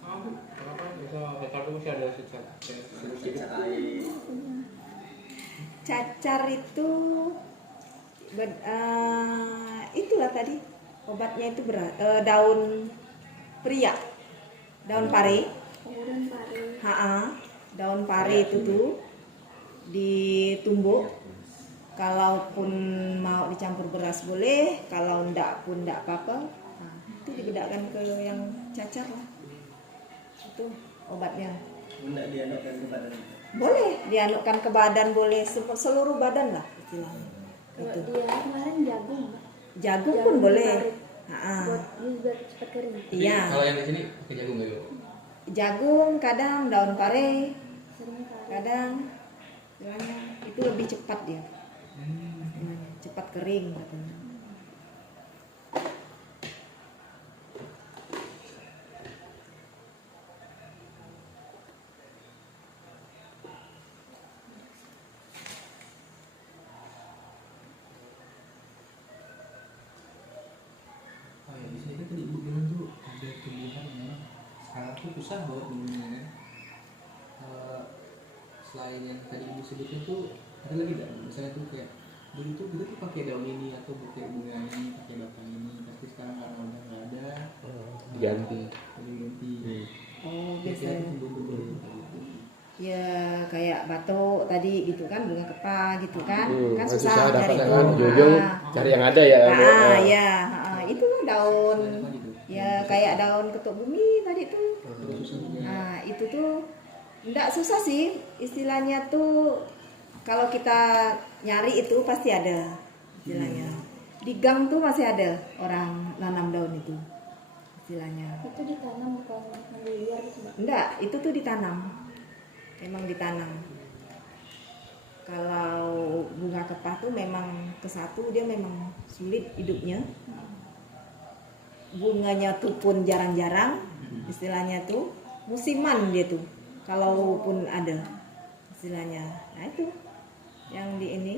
Kenapa? Bisa masih ada sedikit. cacah air. Cacar itu itulah tadi obatnya itu daun pria, daun pare. Kemudian pare. Daun pare itu tuh ditumbuk. Kalaupun mau dicampur beras boleh, kalau enggak pun enggak apa-apa. Nah, itu dibedakkan ke yang cacar lah. Itu obatnya. Enggak dianokkan ke badan. Boleh dianukkan ke badan, boleh seluruh badan lah istilahnya. Kalau Itu. dia kemarin jagung, Mbak. Jagung pun boleh. Buat biar cepat kering. Iya. Kalau yang di sini pakai jagung nggak? Jagung kadang daun pare, Sering pare. kadang istilahnya itu lebih cepat dia. Cepat kering katanya. Oh ya, di sini kan tadi ibu bilang tuh ada tumbuhan yang sekarang tuh susah banget nemuinnya kan. Selain yang tadi ibu sebutin tuh ada lagi nggak? Misalnya tuh kayak dulu tuh kita tuh pakai daun ini atau pakai bunga ini, pakai batang ini, tapi sekarang karena udah nggak ada, Diganti. jadi ganti. Oh Biasanya biasanya. tumbuh-tumbuh gitu. Ya kayak batuk tadi gitu kan, bunga kepa gitu kan, kan Kan susah susah nyari dapat itu. kan ujung-ujung cari yang ada ya. Itu daun, Apa gitu? ya kayak daun ketuk bumi tadi tuh. Terus susah juga. Nah itu tuh enggak susah sih, istilahnya tuh kalau kita nyari itu pasti ada istilahnya. Di gang tuh masih ada orang nanam daun itu istilahnya. Itu ditanam bukan ngambil liar gitu, Mbak. Enggak, itu tuh ditanam. Memang ditanam. Kalau bunga kepah tuh memang kesatu dia memang sulit hidupnya. Bunganya tuh pun jarang-jarang, istilahnya tuh musiman dia tuh. Kalaupun ada istilahnya. Nah itu yang di ini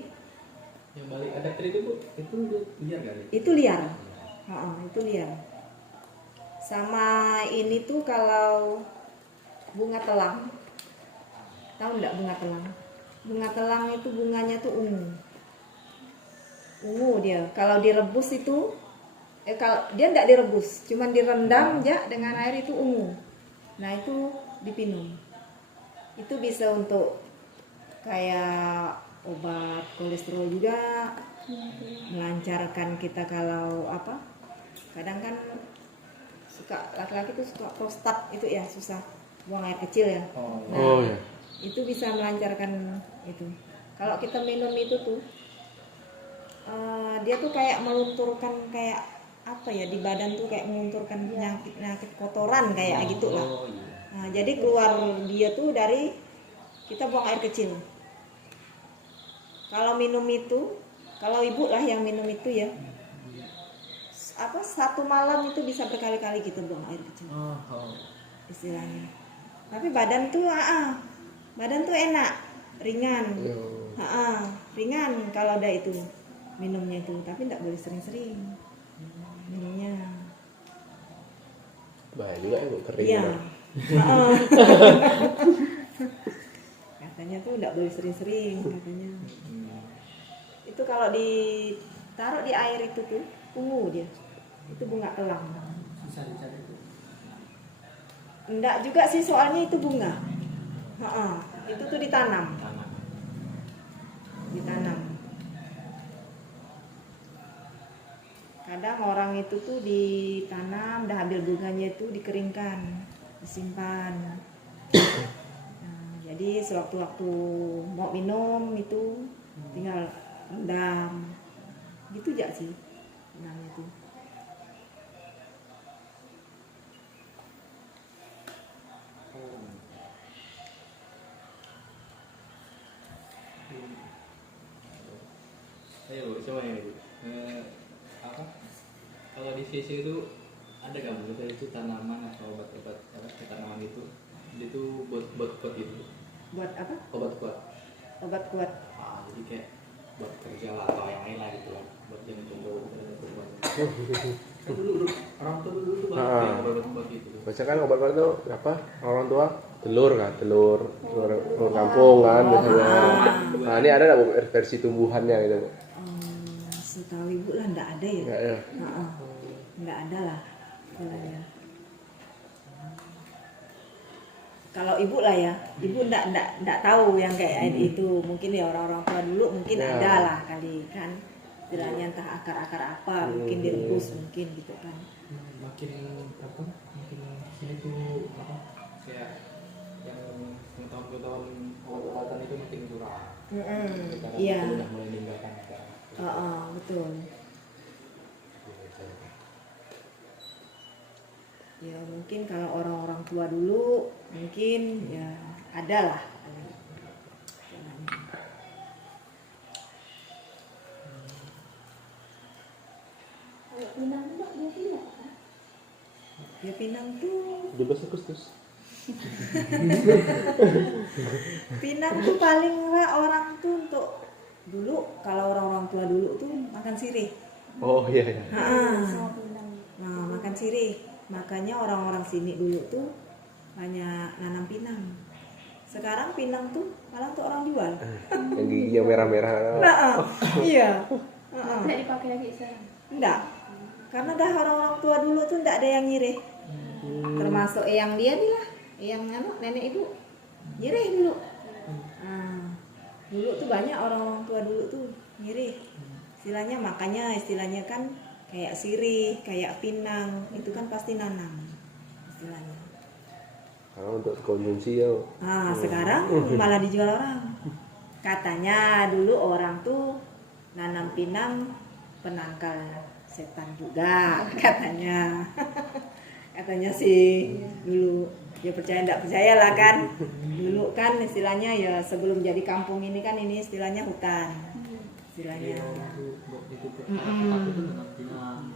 Yang balik adapter itu bu, itu liar kali. itu liar. Itu liar. Sama ini tuh kalau bunga telang. Tahu enggak bunga telang? Bunga telang itu bunganya tuh ungu. Ungu dia. Kalau direbus itu kalau dia enggak direbus, cuman direndam aja dengan air itu ungu. Nah, itu dipinum. Itu bisa untuk kayak obat kolesterol juga, melancarkan kita kalau apa? Kadang kan suka laki-laki tuh suka prostat itu ya, susah buang air kecil ya. Nah, Oh ya. itu bisa melancarkan itu. Kalau kita minum itu tuh dia tuh kayak melunturkan kayak apa ya, di badan tuh kayak melunturkan penyakit kotoran kayak gitulah. Oh iya. Nah, jadi keluar dia tuh dari kita buang air kecil. Kalau minum itu, kalau ibu lah yang minum itu ya, apa satu malam itu bisa berkali-kali kita buang air kecil istilahnya. Tapi badan tuh badan tuh enak, ringan, ringan kalau ada itu minumnya itu. Tapi tidak boleh sering-sering minumnya. Bahaya juga ya, Bu, kering. Iya. Pak. Katanya tuh tidak boleh sering-sering katanya. Itu Itu kalau ditaruh di air itu tuh ungu dia. Itu bunga kelang. Susah dicari tuh. Enggak juga sih, soalnya itu bunga. Itu tuh ditanam. Kadang orang itu tuh ditanam, udah ambil bunganya itu dikeringkan, disimpan. Nah, jadi sewaktu-waktu mau minum itu tinggal rendam. Gitu aja sih namanya tuh. Ayo Bu, coba ini Bu. Apa? Kalau di CC itu ada nggak Bu? Itu tanaman atau obat-obat apa? Tanaman itu buat kuat itu. Buat apa? Obat kuat. Obat kuat. Jadi kayak buat kerja lah atau yang lain lah gitu kan. Buat yang untuk kuat. Kan dulu orang tua dulu tuh banyak yang obat-obat gitu. Biasanya kan obat-obat itu apa? Orang tua telur kampung kan biasanya. Nah, ini ada nggak Bu, versi tumbuhannya gitu? Setahu Ibu lah enggak ada ya. Enggak ya. Enggak ada lah istilahnya. Kalau Ibu lah ya, Ibu enggak tahu yang kayak itu. Mungkin ya orang-orang tua dulu mungkin Ya. ada lah kali kan. Istilahnya entah akar-akar apa, mungkin direbus mungkin gitu kan. Makin apa? Makin sini tuh apa? Kayak yang pengetahuan obat-obatan itu makin kurang. Iya. Udah mulai meninggalkan sekarang. Betul. Ya mungkin kalau orang-orang tua dulu mungkin ya ada lah. Kalau pinang Mbak biasanya apa? Ya Pinang tuh 17 Agustus. Pinang tuh paling enggak orang tuh untuk dulu, kalau orang-orang tua dulu tuh makan sirih. Oh iya iya. Sama pinang. Nah, makan sirih. Makanya orang-orang sini dulu tuh banyak nanam pinang. Sekarang pinang tuh malah untuk orang jual. Yang giginya merah-merah. Iya. Tidak dipakai lagi sekarang. Enggak. Karena dah orang-orang tua dulu tuh enggak ada yang nyirih. Termasuk yang dia nih lah, yang nenek ibu nyirih dulu. Dulu tuh banyak orang-orang tua dulu tuh nyirih. Istilahnya makanya istilahnya kan kayak sirih, kayak pinang, itu kan pasti nanam istilahnya. Kalau untuk konsumsi ya. Sekarang malah dijual orang. Katanya dulu orang tuh nanam pinang penangkal setan juga katanya. Katanya sih dulu. Ya percaya enggak percaya lah kan. Dulu kan istilahnya ya sebelum jadi kampung ini kan ini istilahnya hutan. Istilahnya.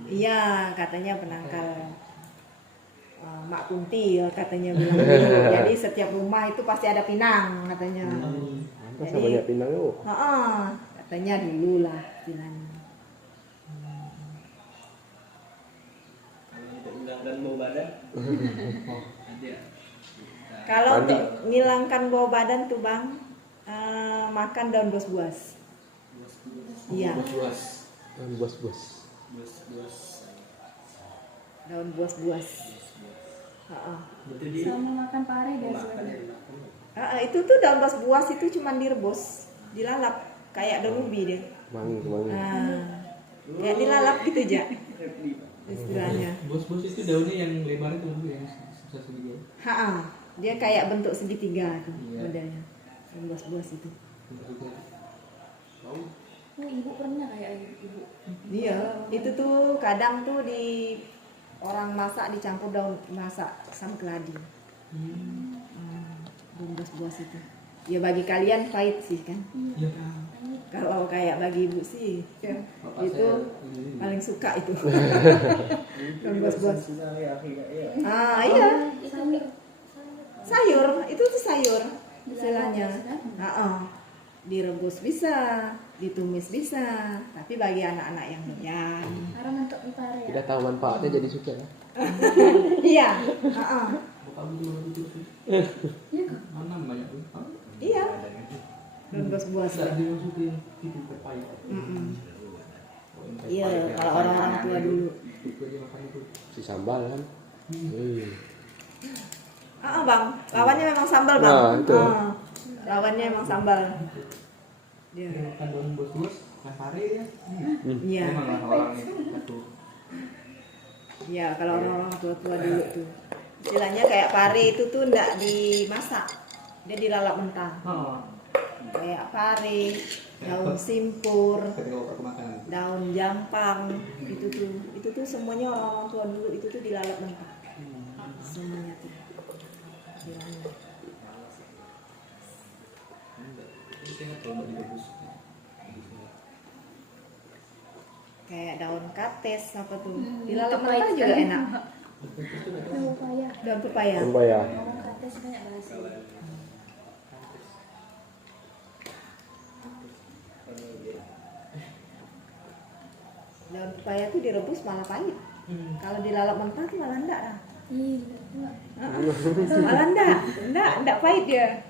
Iya, katanya penangkal Mak Kunti ya katanya bilang gitu. Jadi setiap rumah itu pasti ada pinang katanya. Masa banyak pinang yuk. Katanya dulu lah istilahnya. Kalau untuk menghilangkan bau badan, Kalau untuk ngilangkan bau badan tuh Bang, makan daun buas-buas. Iya, Buas-buas. daun buas-buas. berarti dia Sama makan pare makan biasanya. enak. Itu tuh daun buas itu cuma direbus, dilalap kayak daun ubi dia. Mangi. Kayak dilalap gitu aja istilahnya. Bos-bos itu daunnya yang lebar itu Bu, yang susah segini. Dia kayak bentuk segitiga tuh Iya. modelnya. Daun buas itu. Oh, ibu pernah kayak ibu. Iya, itu tuh kadang tuh di orang masak dicampur daun masak sama keladi. Daun buas itu. Ya bagi kalian pahit sih kan. Iya. Kalau kayak bagi ibu sih, ya, Bapak itu saya paling suka itu. Daun buas. Susah ya, akhirnya ya. Iya, Sayur. sayur itu tuh sayur istilahnya. Direbus bisa, ditumis bisa, tapi bagi anak-anak yang doyan. Karena untuk pare ya. Tidak tahu manfaatnya jadi suka ya. Iya, Bapak Bu dulu itu sih. Iya kak. Mana banyak Bu? iya. Daun Buas-buas. Bisa dimasukin itu pepaya. Iya, kalau orang-orang tua dulu. Itu aja makan itu. Si sambal kan. Bang, lawannya memang sambal bang. Nah, itu. Lawannya memang sambal. Dia Dia. makan daun bos-bos, makan pare ya. Iya. Emang lah orang itu. Iya, kalau orang-orang tua-tua dulu tuh. Istilahnya kayak pare itu tuh enggak dimasak. Dia dilalap mentah. Oh. Kayak pare, daun simpur, Ketika bapak makan. daun jampang, itu tuh semuanya orang-orang tua dulu itu tuh dilalap mentah. Semuanya tuh. Istilahnya. Ini saya nggak tahu mau direbus. Kayak daun kates apa tuh. Dilalap mentah juga enak. Pepaya. Daun pepaya. Sumpah ya. Orang kates banyak bahasa. Daun pepaya tuh direbus malah pahit. Kalau dilalap mentah tuh malah enggak lah. Iya. Malah enggak pahit dia.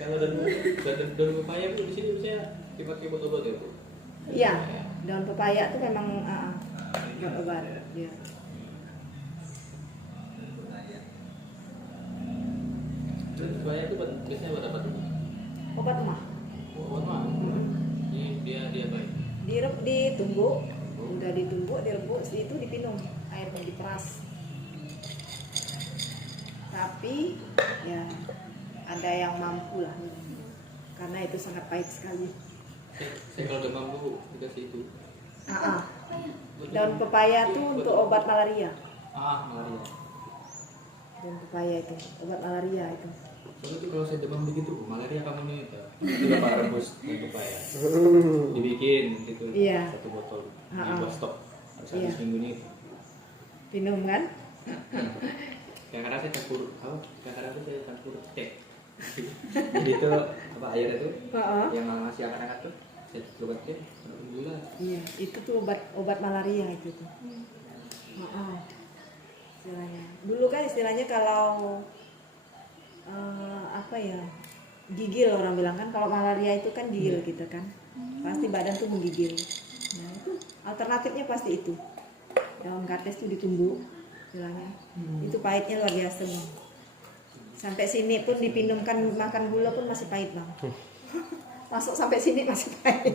Kalau daun pepaya bu di sini biasanya dipakai buat obat ya bu. Iya, daun pepaya tuh memang buat obat dia. Daun pepaya itu biasanya buat apa tuh? Obat mah. Buat mah. Dia baik. Ditumbuk, udah ditumbuk, direbus, itu dipinum, airnya diperas. Tapi ya ada yang mampu lah, karena itu sangat pahit sekali. Saya kalau udah mampu dikasih itu. Daun pepaya tuh untuk obat malaria. Malaria. Daun pepaya itu obat malaria itu. Soalnya tuh kalau saya demam begitu, malaria kamu nih. Itu dapat rebus daun pepaya. Dibikin gitu. Iya. Satu botol. Dibuat stok. Harus habis Iya. minggu ini. Minum kan? Kadang-kadang saya campur kadang-kadang tuh saya campur teh. Jadi itu apa air itu yang ngasih angkat-angkat tuh saya celupkan teh sama gula. Iya, itu tuh obat malaria itu tuh. Istilahnya. Dulu kan istilahnya kalau apa ya, gigil orang bilang kan, kalau malaria itu kan gigil kita kan, pasti badan tuh menggigil. Nah itu alternatifnya pasti itu, daun kates tuh ditumbuk istilahnya. Itu pahitnya luar biasa nih. Sampai sini pun dipinumkan makan gula pun masih pahit bang. Masuk sampai sini masih pahit.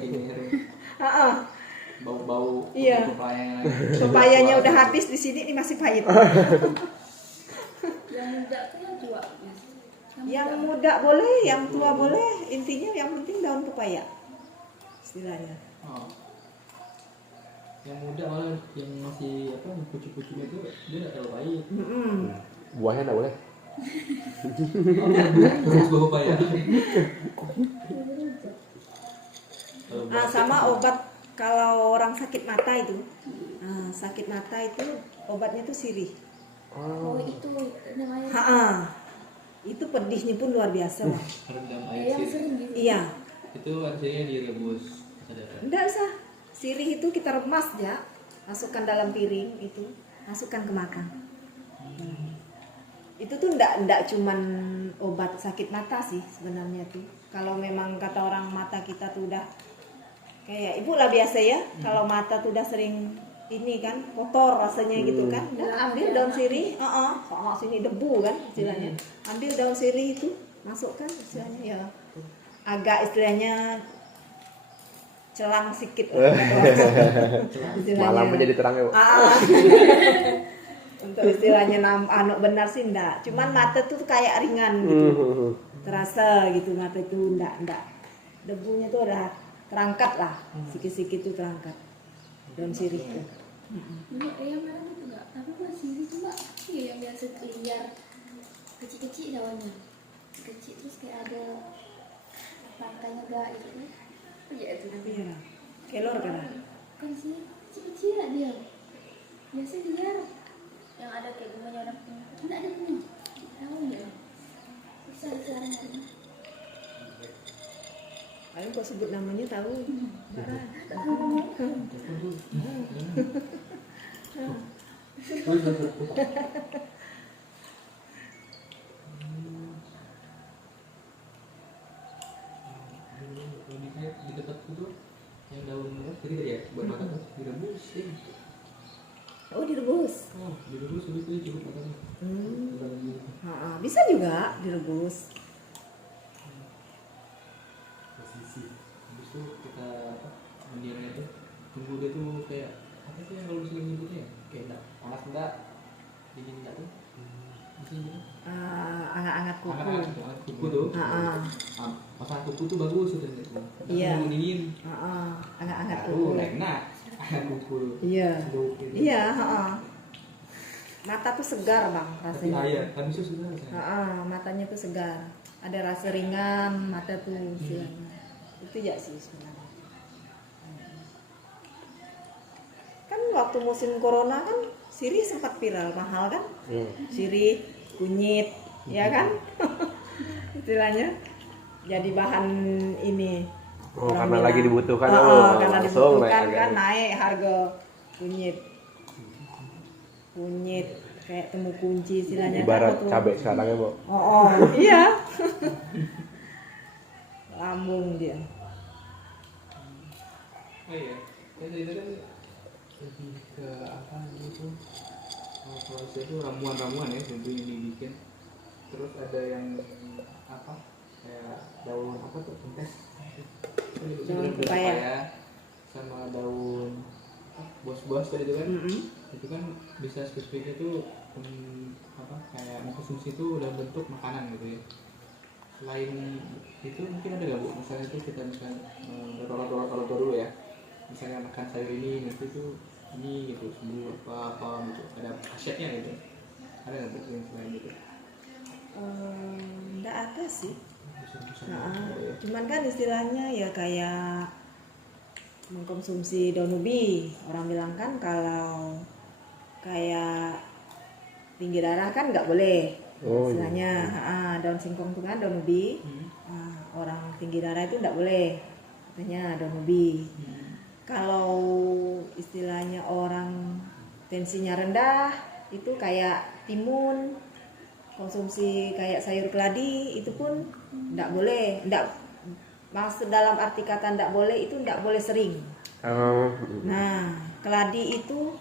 Bau-bau Iya. pepaya. Pepayanya udah habis di sini, ini masih pahit. Yang muda tuh yang tua. Yang muda boleh, yang tua boleh, intinya yang penting daun pepaya istilahnya. Yang muda malah yang masih apa kucing-kucing itu dia nggak terlalu pahit. Buahnya enggak boleh. Terus bau pepaya. Sama obat kalau orang sakit mata itu, sakit mata itu obatnya tuh sirih. Oh itu namanya. Itu pedihnya pun luar biasa lah. Rendam Yang air sirih. sering gitu. Iya, Itu artinya direbus. Saudara. enggak usah. Sirih itu kita remas ya, masukkan dalam piring itu, masukkan ke makan. Itu tuh enggak cuman obat sakit mata sih sebenarnya tuh. Kalau memang kata orang mata kita tuh udah kayak ibu lah biasa ya, kalau mata tuh udah sering ini kan kotor rasanya gitu kan, nah, ambil daun sirih, sama sini debu kan istilahnya, ambil daun sirih itu masukkan istilahnya ya, agak istilahnya celang sedikit lah, istilahnya. Malam menjadi terang ya. Untuk istilahnya benar sih enggak, cuman mata tuh kayak ringan gitu, terasa gitu mata itu enggak, debunya tuh udah terangkat lah, sikit-sikit tuh terangkat daun sirih tuh. Yang mana itu enggak? Apa sih cuma yang biasa liar kecil-kecil daunnya. Kecil terus kayak ada rangkainya enggak itu kan? Iya itu. Iya, kelor kan? Kan sih kecil-kecil lah dia. Biasa liar. Yang ada kayak gimana orang enggak ada punya. Tahu enggak? Susah sekarang hari. Paling kok sebut namanya tahu. buat mata tuh direbus sih. Oh direbus. Direbus habis itu dicukup matanya. Bisa juga direbus. Posisi. Habis itu kita apa? Mendiamnya itu tunggu dia tuh kayak apa sih yang kalau di sini nyebutnya ya? Kayak enggak panas enggak, dingin enggak tuh? Di sini tuh. Angat-angat kuku. Angat kuku tuh. Pasang kuku tuh bagus itu. Iya. Dingin. Angat-angat Baru kuku. enak. Angat kuku. Iya. Seduk gitu. Iya, mata tuh segar bang Tapi rasanya. iya, kan bisa sudah rasanya. Matanya tuh segar. Ada rasa ringan mata tuh istilahnya. Itu ya sih sebenarnya. Kan waktu musim corona kan sirih sempat viral mahal kan? Sirih, kunyit, ya kan? Istilahnya jadi bahan ini. Orang Karena lagi dibutuhkan karena langsung dibutuhkan naik kan naik harga kunyit. Kunyit kayak temu kunci istilahnya ibarat kan, cabai sekarang ya, Bu. iya. Lambung dia. Oh iya, kan itu kan lebih ke apa gitu? Kalau saya itu ramuan-ramuan ya, tentu yang dibikin. Terus ada yang apa? Kayak daun apa tuh? Kentes. Daun pepaya. Sama daun bos-bos tadi itu kan. Itu kan bisa spesifiknya tuh apa? Kayak mengkonsumsi itu dalam bentuk makanan gitu ya. Selain itu mungkin ada nggak Bu? Misalnya itu kita misalnya kalau dulu ya. Misalnya makan sayur ini nanti tuh ini gitu sembuh apa gitu, ada khasiatnya gitu, ada nggak yang selain itu? Nggak ada sih. Ya. Cuman kan istilahnya ya kayak mengkonsumsi daun ubi. Orang bilang kan kalau kayak tinggi darah kan nggak boleh. Istilahnya daun singkong itu kan daun ubi. Orang tinggi darah itu nggak boleh. Katanya daun ubi. Kalau istilahnya orang tensinya rendah itu kayak timun, konsumsi kayak sayur keladi itu pun tidak boleh. Maksud dalam arti kata tidak boleh itu tidak boleh sering. Nah keladi itu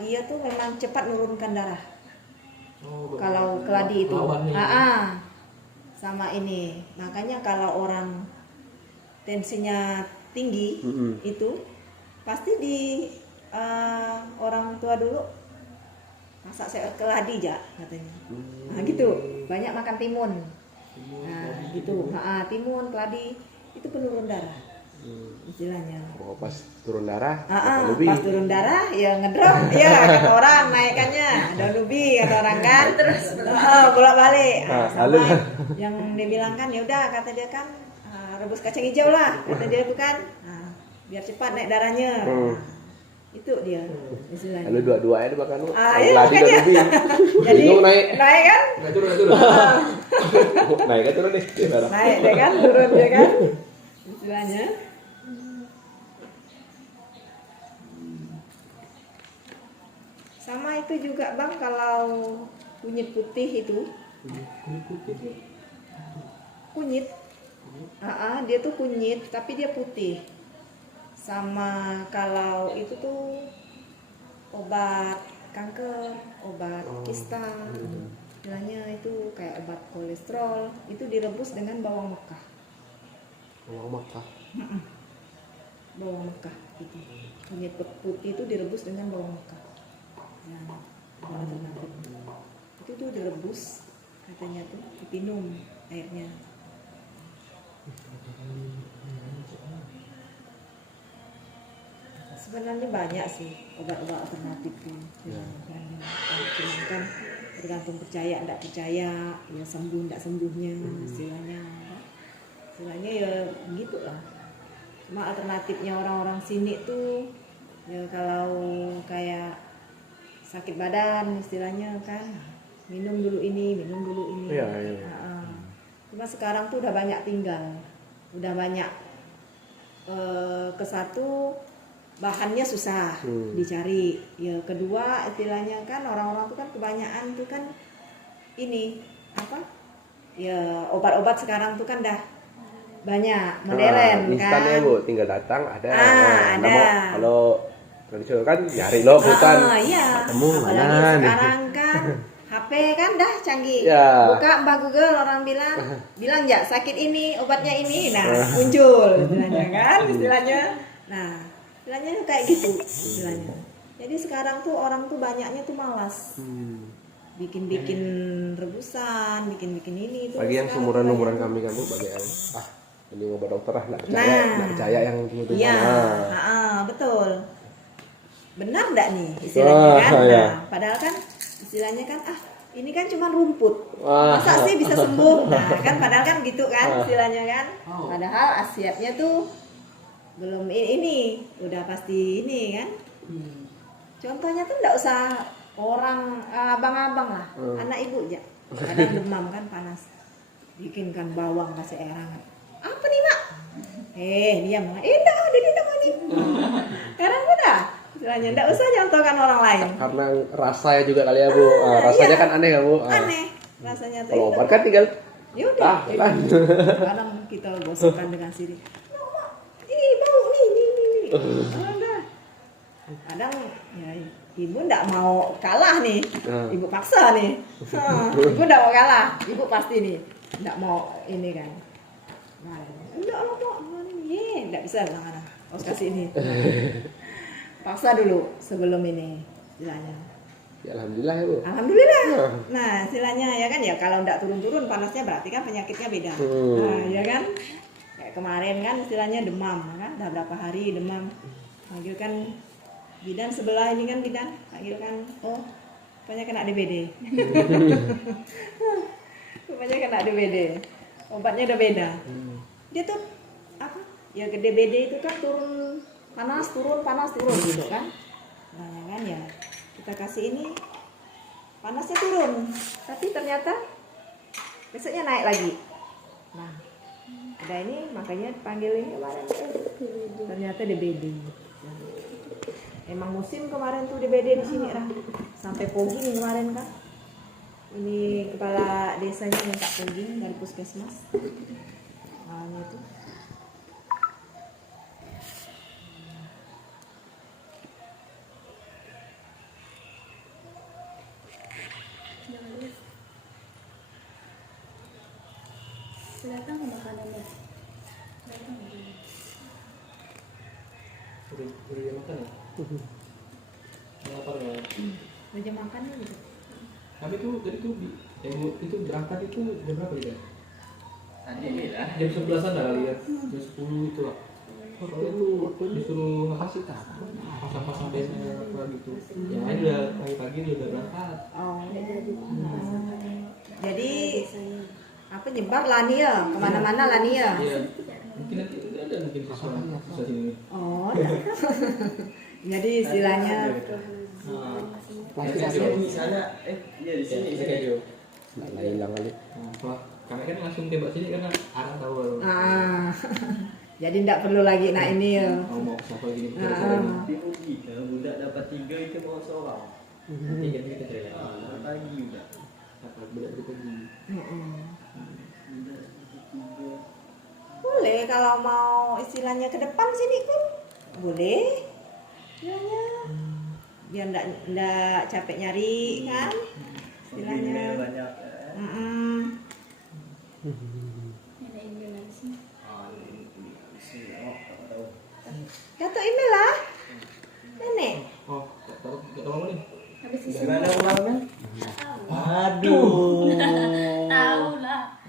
dia tuh memang cepat menurunkan darah. Kalau keladi itu sama ini, makanya kalau orang tensinya tinggi itu pasti di orang tua dulu masak sayur keladi aja katanya. Nah gitu, banyak makan timun. Nah gitu, timun, keladi itu penurun darah istilahnya. Pas turun darah, pas turun darah ya ngedrop, ya kata orang naikannya daun ubi kata orang kan, terus bolak-balik. Sama yang dia bilang kan ya udah kata dia kan rebus kacang hijau lah kata dia tuh kan, biar cepat naik darahnya. Itu dia istilahnya. Lalu dua-duanya dimakan lu. Iya, Lagi makanya. dan ubi. Jadi naik. naik kan? Nggak turun. Naik kan turun nih. Naik deh kan, turun dia kan. Istilahnya. Sama itu juga Bang kalau kunyit putih itu. Kunyit. Dia tuh kunyit tapi dia putih. Sama kalau itu tuh obat kanker, obat kista, istilahnya itu kayak obat kolesterol, itu direbus dengan bawang Mekah. Bawang Mekah. Bawang Mekah gitu. Kunyit putih itu direbus dengan bawang Mekah. Nah, alternatif. Itu tuh direbus katanya tuh dipinum airnya. Sebenarnya banyak sih obat-obat alternatif tuh. Cuman kan tergantung percaya enggak percaya, ya sembuh enggak sembuhnya istilahnya. Istilahnya ya gitulah. Cuma alternatifnya orang-orang sini tuh ya kalau kayak sakit badan istilahnya kan minum dulu ini. Iya. Cuma sekarang tuh udah banyak tinggal. Udah banyak ke satu bahannya susah dicari. Ya kedua istilahnya kan orang-orang tuh kan kebanyakan tuh kan ini apa? Ya obat-obat sekarang tuh kan dah banyak modern instan kan. ya Bu, tinggal datang ada. Ada. Kalau tradisional kan nyari loh hutan. Iya. Ketemu Apalagi mana nih? sekarang kan HP kan dah canggih. Ya. Buka Mbak Google orang bilang ya sakit ini, obatnya ini. Nah, muncul istilahnya kan, istilahnya. Nah, istilahnya kayak gitu istilahnya. Jadi sekarang tuh orang tuh banyaknya tuh malas. Bikin-bikin rebusan, bikin-bikin ini itu. Bagi yang sekarang seumuran-umuran banyak. kami kan Bu, bagi yang ini ngobat dokter lah, nggak percaya, Nah. nggak percaya yang itu. Iya, betul. Benar enggak nih istilahnya Wah, kan? iya. Nah, padahal kan istilahnya kan ini kan cuma rumput. Wah. Masa sih bisa sembuh? Nah, kan padahal kan gitu kan istilahnya kan. Oh. Padahal khasiatnya tuh belum ini, udah pasti ini kan. Contohnya tuh enggak usah orang abang-abang lah, anak ibu aja. Kadang demam kan panas. Bikinkan bawang kasih air hangat. Apa nih, Mak? Diam. Enggak, dia mau nih. Sekarang udah. Istilahnya enggak usah contohkan orang lain. Karena rasanya juga kali ya Bu. Rasanya iya. kan aneh ya Bu. Aneh rasanya tuh. Kalau itu. obat kan tinggal Ya udah. kan. Kadang kita gosokkan dengan sirih. Mak, ini bau nih. Udah. Kadang ya ibu ndak mau kalah nih. Ibu paksa nih. Ibu ndak mau kalah. Ibu pasti nih ndak mau ini kan. Nah, enggak lah Mak. Ini ndak bisa bilang harus kasih ini. Paksa dulu sebelum ini istilahnya. Ya, alhamdulillah ya Bu. Alhamdulillah. Nah, istilahnya ya kan ya kalau ndak turun-turun panasnya berarti kan penyakitnya beda. Nah, ya kan? Kayak kemarin kan istilahnya demam kan, udah berapa hari demam. Panggil kan bidan sebelah ini kan bidan, panggil kan, oh, rupanya kena DBD. Rupanya kena DBD. Obatnya udah beda. Dia tuh apa? Ya ke DBD itu kan turun panas turun gitu kan. Nah, ya kan ya kita kasih ini panasnya turun, tapi ternyata besoknya naik lagi. Nah, ada ini makanya panggil ini kemarin ternyata DBD. Emang musim kemarin tuh DBD di sini kan, sampai fogging kemarin kan. Ini kepala desanya minta fogging dari puskesmas. Awalnya itu. Datang ke makanannya. Datang ke Udah jam makan ya? Lapar ya? Meja makan gitu. Tapi tuh tadi tuh itu berangkat itu jam berapa ya? Tadi lah. Jam 11-an lah kali ya. Jam 10 itu lah. Kalau itu disuruh kasih pasang-pasang desanya apa gitu. Ya ini udah pagi-pagi dia udah berangkat. Oh. Jadi apa nyebar lani ya kemana-mana lani ya. Iya. Mungkin nanti ada mungkin siswa sini. Oh. Jadi istilahnya Di sana, iya di sini. Nggak hilang kali. Nah, kalau kami kan langsung tembak sini karena arah tahu kalau jadi tidak perlu lagi nak ini ya. mau siapa gini. Jika budak dapat 3 itu mau seorang. Nanti jadi kita cari lagi. Pagi udah. Apa budak itu pagi. Boleh kalau mau istilahnya ke depan sini kan boleh. Istilahnya biar ndak capek nyari kan. Istilahnya. Banyak. Ada email lagi sih. Datuk email lah. Nenek. Oh, tak tahu nih. Habis isi. Gimana ulangnya? Aduh. Tahu lah.